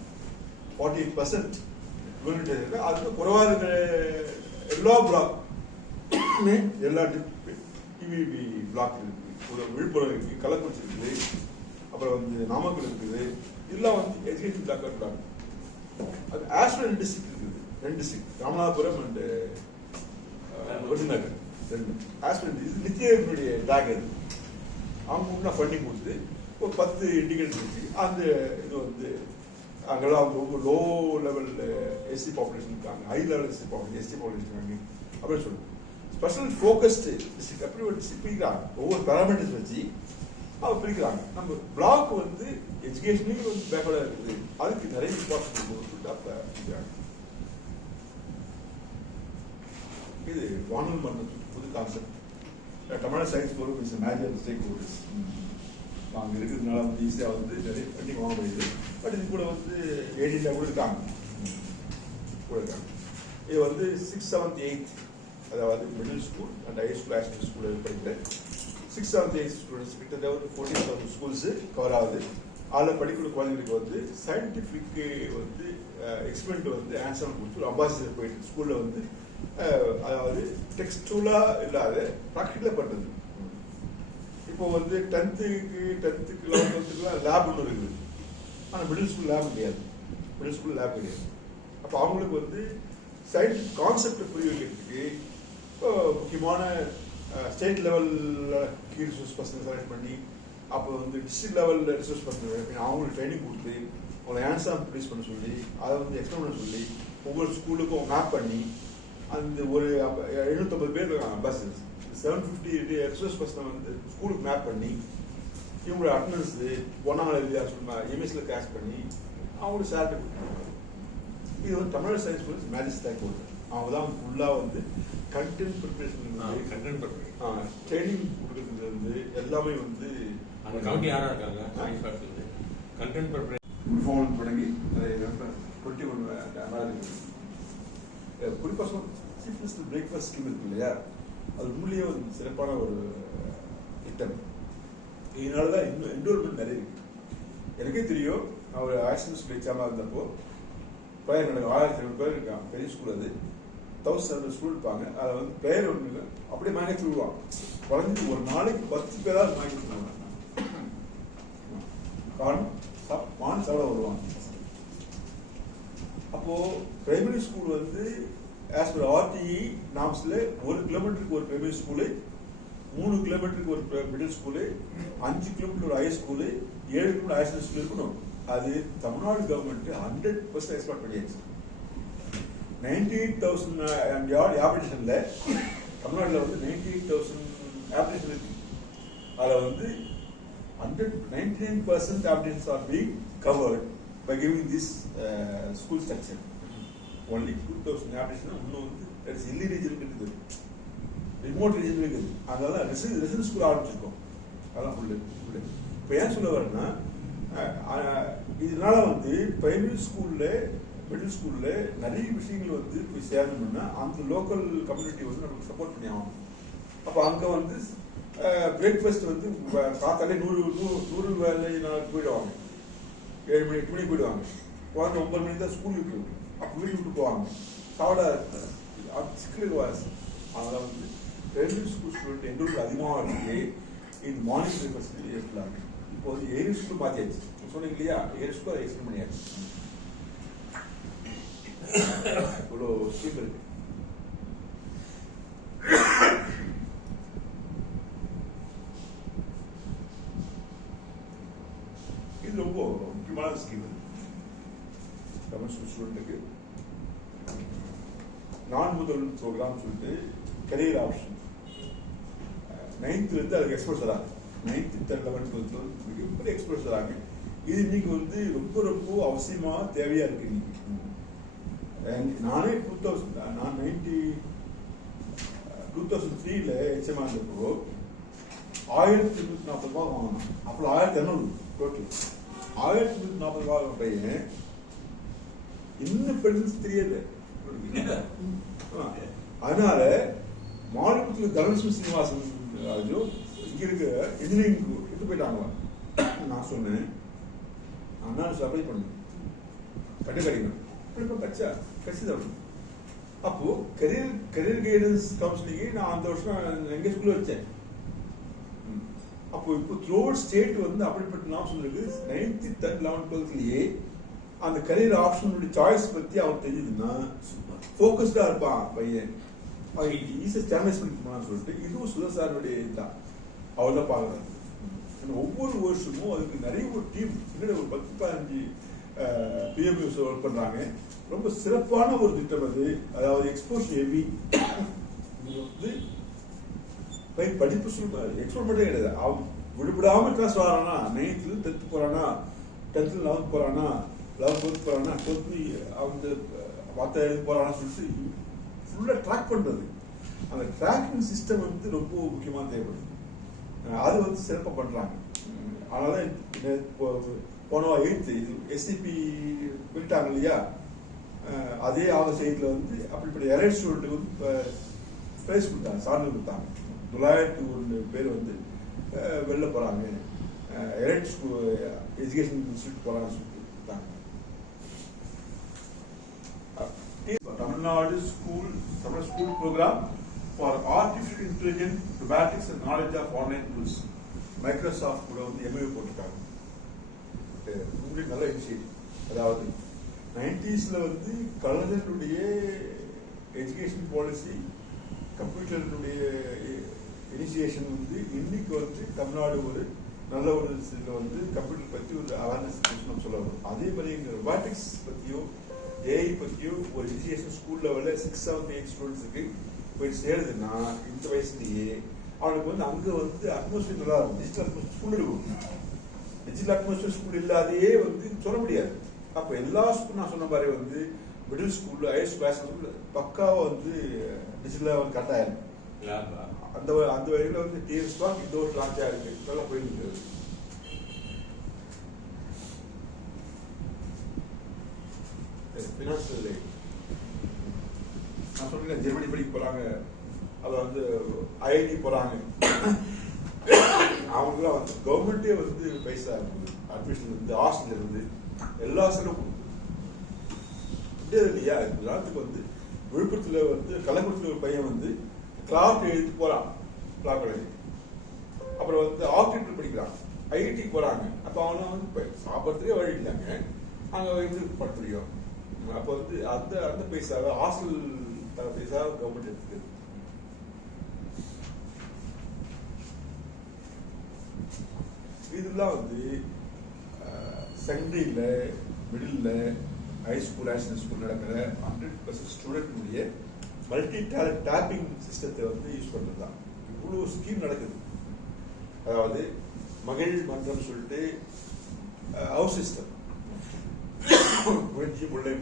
48% விமன் லிட்ரஸி இருக்கு. அதுக்கு குறைவாக இருக்கிற எல்லா பிளாக் எல்லா டிவிபி பிளாக் இருக்கு. விழுப்புரம் இருக்கு, கள்ளக்குறிச்சி இருக்குது, அப்புறம் வந்து நாமக்கல் இருக்குது. இதெல்லாம் வந்து எஜுகேஷன் பிளாக். அது ஆஸ்பிரன் டிஸ்ட்ரிக்ட் இருக்குது, 2 டிஸ்ட்ரிக்ட், ராமநாதபுரம் அண்ட் விருதுநகர். 2 ஆஸ்பிரன். இது நித்யாவுடைய டாக். அது அவங்க முன்னா ஃபண்டிங் கொடுத்து ஒரு 10 இண்டிகேட்டர் வச்சு அந்த இது வந்து அங்கெல்லாம் வந்து ரொம்ப லோ லெவல் எஸ்சி பாப்புலேஷன் இருக்காங்க, high level SC population, ST population இருக்காங்க அப்படின்னு சொல்லுவோம். ஸ்பெஷல் ஃபோக்கஸ்டு டிஸ்ட்ரிக்ட் அப்படி ஒரு டிஸ்ட்ரிக்ட் பிரிக்கிறாங்க. ஒவ்வொரு பேராமீட்டர்ஸ் வச்சு அவங்க பிரிக்கிறாங்க. நம்ம பிளாக் வந்து எஜுகேஷனையும் வந்து பேக்வர்டாக இருக்குது, அதுக்கு நிறைய இம்பார்ட்டன்ஸ் சொல்லிட்டு அப்போ பிரிக்கிறாங்க. இது வானல் மன்னர் புது concept. Tamil science group is major stack holders. அங்கே இருக்கிறதுனால வந்து ஈஸியாக வந்து நிறைய ஃபண்டிங் வாங்க முடியுது. பட் இது கூட வந்து ஏடியில் கூட இருக்காங்க. இது வந்து 6th, 7th, 8th அதாவது middle school and high school aspirant school படிக்கிற 6th, 7th, 8th ஸ்டூடெண்ட்ஸ் கிட்ட ஒரு 14,000 ஸ்கூல்ஸு கவர் ஆகுது. அதில் படிக்கிற குழந்தைங்களுக்கு வந்து சயின்டிஃபிக் வந்து எக்ஸ்பெரிமெண்ட் வந்து ஆன்சர் கொடுத்து ஒரு அம்பாசிடர் போயிட்டு ஸ்கூலில் வந்து அதாவது டெக்ஸ்டுவலாக இல்லாத ப்ராக்டிக்கலாக பண்ணுறது. இப்போ வந்து 10th, 11th லேப் ஒன்று இருக்குது. ஆனால் மிடில் ஸ்கூல் லேப் கிடையாது. மிடில் ஸ்கூல் லேப் கிடையாது. அப்போ அவங்களுக்கு வந்து சயின்ஸ் கான்செப்டை புரிய வைக்கிறதுக்கு முக்கியமான ஸ்டேட் லெவலில் கீ ரிசோர்ஸ் பர்சன் செலக்ட் பண்ணி அப்போ வந்து டிஸ்ட்ரிக்ட் லெவலில் ரிசோர்ஸ் பர்சன் செலக்ட் பண்ணி அவங்களுக்கு ட்ரைனிங் கொடுத்து அவங்களை ஆன்சர் ப்ரொடியூஸ் பண்ண சொல்லி அதை வந்து எக்ஸ்பிளைன் பண்ண சொல்லி ஒவ்வொரு ஸ்கூலுக்கும் மேப் பண்ணி அந்த ஒரு 750 பேர் இருக்காங்க பஸ்ஸஸ் 750 ரிசோர்ஸ் பர்சனை வந்து ஸ்கூலுக்கு மேப் பண்ணி இவங்களோட அட்டண்டன்ஸ் 1ஆம் எழுதியா சொல்லுமா எம்எஸ்ல கேஷ் பண்ணி அவங்களுக்கு சேலரி கொடுத்துருக்காங்க. இது வந்து Tamil science school magic stock போடுது. அவங்க தான் ஃபுல்லாக வந்து கண்டென்ட் ப்ரிப்பரேஷன் கண்டென்ட் பண்ணுறேன். ட்ரைனிங் கொடுக்குறதுல இருந்து எல்லாமே வந்து அந்த கமிட்டி யாராக இருக்காங்க சயின்ஸ் ஃபேக்ட்ரியில் கண்டென்ட் ப்ரிப்பரேஷன் ஃபோன் தொடங்கி அதை கொட்டி ஒன்று குறிப்பாக சீஃப் மினிஸ்டர் பிரேக்ஃபாஸ்ட் ஸ்கீம் இருக்கு இல்லையா, அது உண்மையிலேயே ஒரு சிறப்பான ஒரு திட்டம். இதனால தான் இன்னும் என்ரோல்மெண்ட் நிறைய இருக்கு. எனக்கே தெரியும், அவர் ஆக்சிடென்ட் ஸ்கூல் எக்ஸாமாக இருந்தப்போ ப்ரேயர் நடக்கும். 1500 பேர் இருக்காங்க, பெரிய ஸ்கூல் அது. 1700 ஸ்கூல் இருப்பாங்க. அதில் வந்து ப்ரேயர் ஒன்று அப்படியே மேனேஜ் விடுவாங்க. குறைஞ்சி ஒரு நாளைக்கு 10 பேராக மேனேஜ் பண்ணுவாங்க. மான் சாப்பிட வருவாங்க. அப்போ பிரைமரி ஸ்கூல் வந்து ஆஸ் பர் RTE நாம்ஸ்ல 1 கிலோமீட்டருக்கு ஒரு பிரைமரி ஸ்கூலு, 3 கிலோமீட்டருக்கு ஒரு மிடில் ஸ்கூலு, 5 கிலோமீட்டர் ஒரு high school, 7 kilometre higher secondary school இருக்கணும். அது தமிழ்நாடு கவர்மெண்ட் 100% எக்ஸ்போர்ட் பண்ணியாச்சு. 98,000 ஆப்ரேஷன்ல தமிழ்நாட்டில் வந்து 98,000 ஆப்ரேஷன் இருக்கு. அதில் வந்து 99% applications are being covered by giving this school structure. Only 2,000 applications இன்னும் வந்து that is hilly region இருக்குது, remote region இருக்குது. அதனால ரெசிடென்ட் ஸ்கூல் ஆரம்பிச்சிருக்கோம். அதெல்லாம் ஃபுல்லு. இப்போ ஏன் சொல்ல வரேன்னா, இதனால வந்து பிரைமரி ஸ்கூல்ல மிடில் ஸ்கூல்ல நிறைய விஷயங்கள் வந்து போய் சேரணும்னா அந்த லோக்கல் கம்யூனிட்டி வந்து நமக்கு சப்போர்ட் பண்ணி ஆகணும். அப்போ அங்கே வந்து பிரேக்ஃபாஸ்ட் வந்து காத்தாலே 100 வேலை நாளைக்கு போயிடுவாங்க. 7 மணி 8 மணிக்கு போயிடுவாங்க. குழந்தை 9 மணிக்கு தான் ஸ்கூல் விட்டு, அப்போ வீட்டுக்கு விட்டு போவாங்க. சாப்பிட சிக்கலுக்கு வாசி. அதனால் வந்து பிரைமரி ஸ்கூல் ஸ்டூடெண்ட் எங்களுக்கு அதிகமாக இருக்கு. இது மார்னிங் பிரேக்ஃபாஸ்ட் ஏற்படலாம். இப்போ வந்து 7 ஸ்கூல் மாற்றியாச்சு. சொன்னீங்க இல்லையா, 7 ஸ்கூல் எக்ஸ்டெண்ட் பண்ணியாச்சு. இவ்வளோ ஸ்கீம் இருக்கு. இது ரொம்ப முக்கியமான ஸ்கீம். தமிழ் ஸ்டூடெண்ட்டுக்கு நான் முதல் ப்ரோக்ராம் சொல்லிட்டு கரியர் ஆப்ஷன் 9th அதுக்கு எக்ஸ்போர்ட் தராங்க. 9th 10th 11th 12th மிகப்பெரிய எக்ஸ்போர்ட் தராங்க. இது இன்னைக்கு வந்து ரொம்ப ரொம்ப அவசியமா தேவையா இருக்கு. இன்னைக்கு நானே 2003 HM இருந்தப்போ 1240 ரூபாய் வாங்கணும். அப்போ 1200 டோட்டல். 1240 ரூபாய் பையன் இன்னும் பெருசு தெரியல. அதனால மாநிலத்தில் தனலட்சுமி சீனிவாசன் இங்க இருக்க இன்ஜினியரிங் எடுத்து போயிட்டாங்க. நான் சொன்னேன், அண்ணா சப்ளை பண்ணு கட்டு கிடைக்கணும். கட்சா கட்சிதான். அப்போ கரியர் கைடன்ஸ் கவுன்சிலிங் நான் அந்த வருஷம் எங்க ஸ்கூல்ல வச்சேன். அப்போ இப்போ த்ரூஅவுட் ஸ்டேட் வந்து அப்படிப்பட்ட நாம் சொல்லிருக்கு 9th 10th 11th 12thலயே அந்த கரியர் ஆப்ஷனுடைய சாய்ஸ் பத்தி அவர் தெரியுதுன்னா ஃபோக்கஸ்டா இருப்பான் பையன். ஈஸியா ஸ்டாண்டர்டைஸ் பண்ணி போனான்னு சொல்லிட்டு இதுவும் சுதர்சாருடைய இதுதான். அவர் தான் பாக்குறாரு. ஒவ்வொரு வருஷமும் அதுக்கு நிறைய ஒரு டீம் ஒரு 10-15 PMUs ஒர்க் பண்றாங்க. ரொம்ப சிறப்பான ஒரு திட்டம் அது. அதாவது எக்ஸ்போஷர் ஹெவி வந்து படிப்பு எக்ஸ்போர்ட் மட்டும் கிடையாது. அவன் விடுபடாம கிளாஸ் வரானா, 9th 10th போறானா, 10th 11th போறானா, 11th போறானா, 12th அவங்க மற்ற இது போறான்னு சொல்லிட்டு ஃபுல்லா ட்ராக் பண்றது. அந்த ட்ராக்கிங் சிஸ்டம் வந்து ரொம்ப முக்கியமா தேவைப்படுது. அது வந்து சிறப்பாக பண்றாங்க. அதனால போன 8th SCP விட்டாங்க இல்லையா, அதே ஆகஸ்ட் 8th வந்து அப்படிப்பட்ட எலைட் ஸ்டூடெண்ட்டுக்கு வந்து பிரைஸ் கொடுத்தாங்க, சான்றிதழ் கொடுத்தாங்க. 901 பேர் வந்து வெளில போறாங்க, எலைட் ஸ்கூல் எஜுகேஷன் இன்ஸ்டியூட் போறாங்கன்னு சொல்லி கொடுத்தாங்க. Tamil Nadu school programme for artificial intelligence, robotics and knowledge of online tools. Microsoft கூட வந்து MOU போட்டிருக்காங்க. உங்களுக்கு நல்ல இனிஷியேட்டிவ். அதாவது 90s வந்து கலைஞர்களுடைய எஜுகேஷன் பாலிசி, கம்ப்யூட்டருடைய இனிஷியேஷன் வந்து இன்னைக்கு வந்து தமிழ்நாடு ஒரு நல்ல ஒரு வந்து கம்ப்யூட்டர் பற்றி ஒரு அவேர்னஸ் நம்ம சொல்ல வரும். அதே மாதிரி இங்கே ரொபாட்டிக்ஸ் பற்றியோ AI பற்றியோ ஒரு இனிஷியேஷன் ஸ்கூல் லெவலில் 6th 7th 8th ஸ்டூடெண்ட்ஸுக்கு போய் சேருதுன்னா இந்த வயசுலேயே அவனுக்கு வந்து அங்கே வந்து அட்மாஸ்பியர் நல்லா இருக்கும். டிஜிட்டல் அட்மாஸ்பியர் ஸ்கூல் இருக்கும். டிஜிட்டல் அட்மாஸ்பியர் ஸ்கூல் இல்லாதையே வந்து சொல்ல முடியாது. அப்போ எல்லா ஸ்கூல் நான் சொன்ன மாதிரி வந்து மிடில் ஸ்கூல்ல ஹையர் கிளாஸ் பக்காவா வந்து டிஜிட்டலாக வந்து கரெக்டாக இருக்கு. லேபா அந்த வகையில் வந்து டிஎன் ஸ்டாக் இந்த ஒரு லான்ச்சாக இருக்கு, நல்லா போயிட்டு இருக்குது. ஃபினான்ஷியல் நான் சொல்றேன், ஜெர்மனி படிக்க போறாங்க, அதில் வந்து ஐஐடி போறாங்க, அவங்களாம் வந்து கவர்மெண்ட்டே வந்து பைசா இருக்குது, அட்மிஷன் இருந்து ஹாஸ்டல் இருந்து எல்லா செலவும் இல்லையா. இந்த நாட்டுக்கு வந்து விழுப்புரத்தில் வந்து கள்ளக்குறிச்சியில் ஒரு பையன் வந்து கிளார்க் எழுதி போறான், கிளார்க் எழுதி, அப்புறம் வந்து ஆர்கிடெக்டர் படிக்கிறான், ஐஐடி போறாங்க. அப்போ அவங்களாம் வந்து சாப்பிட்றதுக்கே வழி இல்லைங்க, அங்கே இருந்து படிக்க முடியும். அப்போ வந்து அந்த பைசாவை ஹாஸ்டல் தர பைசா கவர்மெண்ட் எடுத்துக்குது. இதெல்லாம் வந்து செகண்டரியில், middle, high school, national school நடக்கிற 100% ஸ்டூடெண்ட்னுடைய மல்டி டேலண்ட் டேப்பிங் சிஸ்டத்தை வந்து யூஸ் பண்ணுறது தான். இவ்வளோ ஸ்கீம் நடக்குது. அதாவது மகிழ் மன்றம் சொல்லிட்டு ஹவுஸ் சிஸ்டம், குறிஞ்சி முல்லை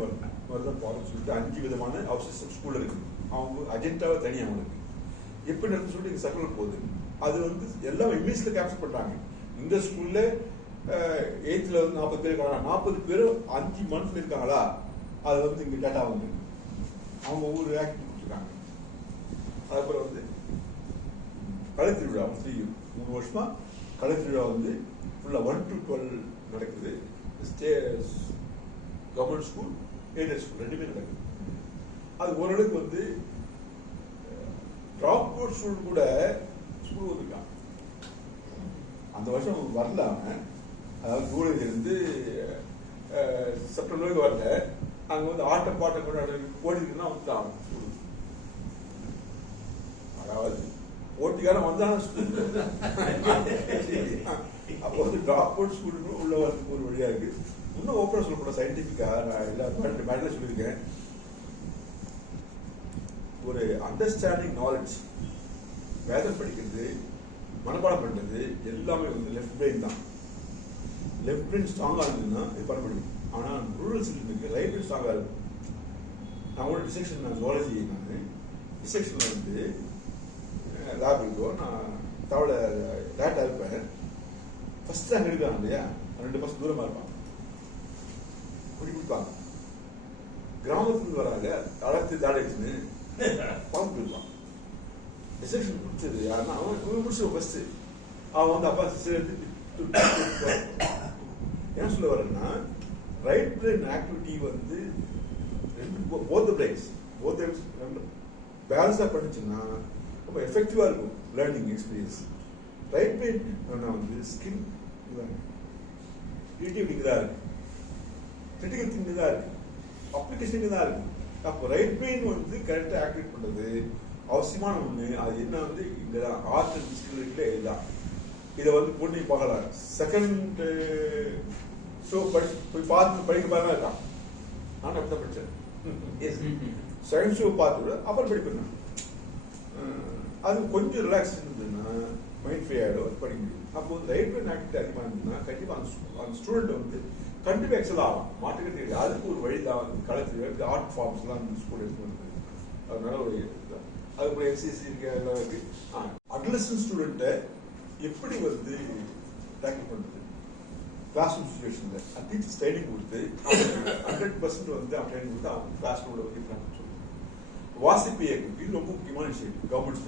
மருதம் பாலம் சொல்லிட்டு 5 விதமான ஹவுஸ் சிஸ்டம் ஸ்கூல் இருக்கு. அவங்க அஜெண்டாவை தனி அவங்களுக்கு எப்படி நடந்து சொல்லிட்டு சர்க்குலர் போகுது. அது வந்து எல்லாம் இங்கிலீஷ்ல கேப்சர் பண்றாங்க. இந்த ஸ்கூல்ல 8th வந்து 40 பேர் இருக்காங்க, 40 பேர் 5 மந்த்ஸ்ல இருக்காங்களா, அது வந்து இங்க டேட்டா வந்து அவங்க ஒவ்வொரு ஆக்டிவிட்டி கொடுத்துருக்காங்க. அதுக்கப்புறம் வந்து கலை திருவிழா 3 வருஷமா கலை திருவிழா வந்து ஃபுல்லா 1 to 12 நடக்குது. கவர்மெண்ட் ஸ்கூல், எய்டட் ஸ்கூல் ரெண்டுமே நடக்குது. அது ஓரளவுக்கு வந்து ட்ராப் அவுட் ஸ்டூடெண்ட் கூட ஸ்கூல் வந்துருக்கான். அந்த வருஷம் வரல அவன், அதாவது ஜூலைலேருந்து செப்டம்பர் வரைக்கும் வரல. அங்கே வந்து ஆட்டம் பாட்டம் கூட போட்டிருக்குன்னா வந்துட்டான் ஸ்கூல். அதாவது போட்டிக்காரன் வந்தான் ஸ்கூல். அப்போ வந்து ட்ராப் அவுட் ஸ்கூலுக்கு உள்ள வரதுக்கு ஒரு வழியா இருக்கு. இன்னும் ஓப்பனா சொல்லப்பட சயின்டிபிக்கா நான் எல்லாரும் மேட்ல சொல்லியிருக்கேன். ஒரு அண்டர்ஸ்டாண்டிங் நாலேஜ், வேதம் படிக்கிறது, மனப்பாடம் பண்றது எல்லாமே வந்து லெஃப்ட் பிரெயின் தான். லெஃப்ட் பிரெயின் ஸ்ட்ராங்கா இருந்ததுன்னா இது பண்ண முடியும். ஆனா ரூரல் சிஸ்டமுக்கு ரைட் பிரெயின் ஸ்ட்ராங்கா இருக்கும். நான் கூட டிசெக்ஷன், நான் ஜுவாலஜி, நான் டிசெக்ஷன்ல வந்து லேப் இருக்கும், நான் தவளை டேட்டா இருப்பேன். ஃபர்ஸ்ட் ரேங்க் எடுக்காங்க இல்லையா, 2% தூரமா இருப்பான், கொடுப்பாங்க. கிராமத்துக்கு வராங்க, அடர்த்தி தாடிச்சுன்னு பார்த்து இருப்பான். டிசெக்ஷன் முடிச்சது யாருன்னா அவன் முடிச்சு ஃபர்ஸ்ட் அவன் வந்து அப்பா சிஸ்டர் எடுத்து என்ன சொல்ல வரேன்னா, ரைட் பிரெயின் ஆக்டிவிட்டி வந்து போத் பிரெயின்ஸ் பேலன்ஸா பண்ணிச்சுன்னா ரொம்ப எஃபெக்டிவா இருக்கும் லேர்னிங் எக்ஸ்பீரியன்ஸ். ரைட் பிரெயின் வந்து ஸ்கில் கிரியேட்டிவிட்டி தான் இருக்கு, கிரிட்டிக்கல் திங்கிங் தான் இருக்கு, அப்ளிகேஷன் தான் இருக்கு. அப்போ ரைட் பிரெயின் வந்து கரெக்டாக ஆக்டிவேட் பண்றது அவசியமான ஒண்ணு. அது என்ன வந்து இந்த ஆர்ட் அண்ட் ஸ்கில் இதுதான். இதை வந்து போட்டு பார்க்கலாம். செகண்ட் ஷோ போய் பார்த்து படிக்க பாருங்க இருக்கான். நானும் அப்படிதான் படித்தேன். செகண்ட் ஷோ பார்த்து அப்புறம் படிப்பேன். அது கொஞ்சம் ரிலாக்ஸ் இருந்ததுன்னா மைண்ட் ஃப்ரீ ஆகிடும், படிக்க முடியும். அப்போ ரைட் பிரெயின் ஆக்டிவிட்டி அதிகமாக இருந்ததுன்னா கண்டிப்பாக அந்த ஸ்டூடெண்ட் வந்து கண்டிப்பாக எக்ஸல் ஆகும். மாட்டுக்கிட்டு தெரியாது. அதுக்கு ஒரு வழி தான் கலெக்டர் ஆர்ட் ஃபார்ம்ஸ்லாம் அந்த ஸ்கூல் எடுத்து வந்து அதனால ஒரு அதுக்கு என்சிசி இருக்கு, எல்லாம் இருக்கு. அடலசன்ட் ஸ்டூடெண்ட்டை எப்படி வந்து டேக்கிள் பண்ணுறது, கிளாஸ் ரூம் சுச்சுவேஷன்ல டீச்சர்ஸ் ட்ரைனிங் கொடுத்து 100% வந்து அவன் ட்ரைனிங் கொடுத்து அவன் கிளாஸ் ரூம்ல வந்து சொல்லுவாங்க. வாசிப்பு இயக்கம் இது ரொம்ப முக்கியமான விஷயம் கவர்மெண்ட்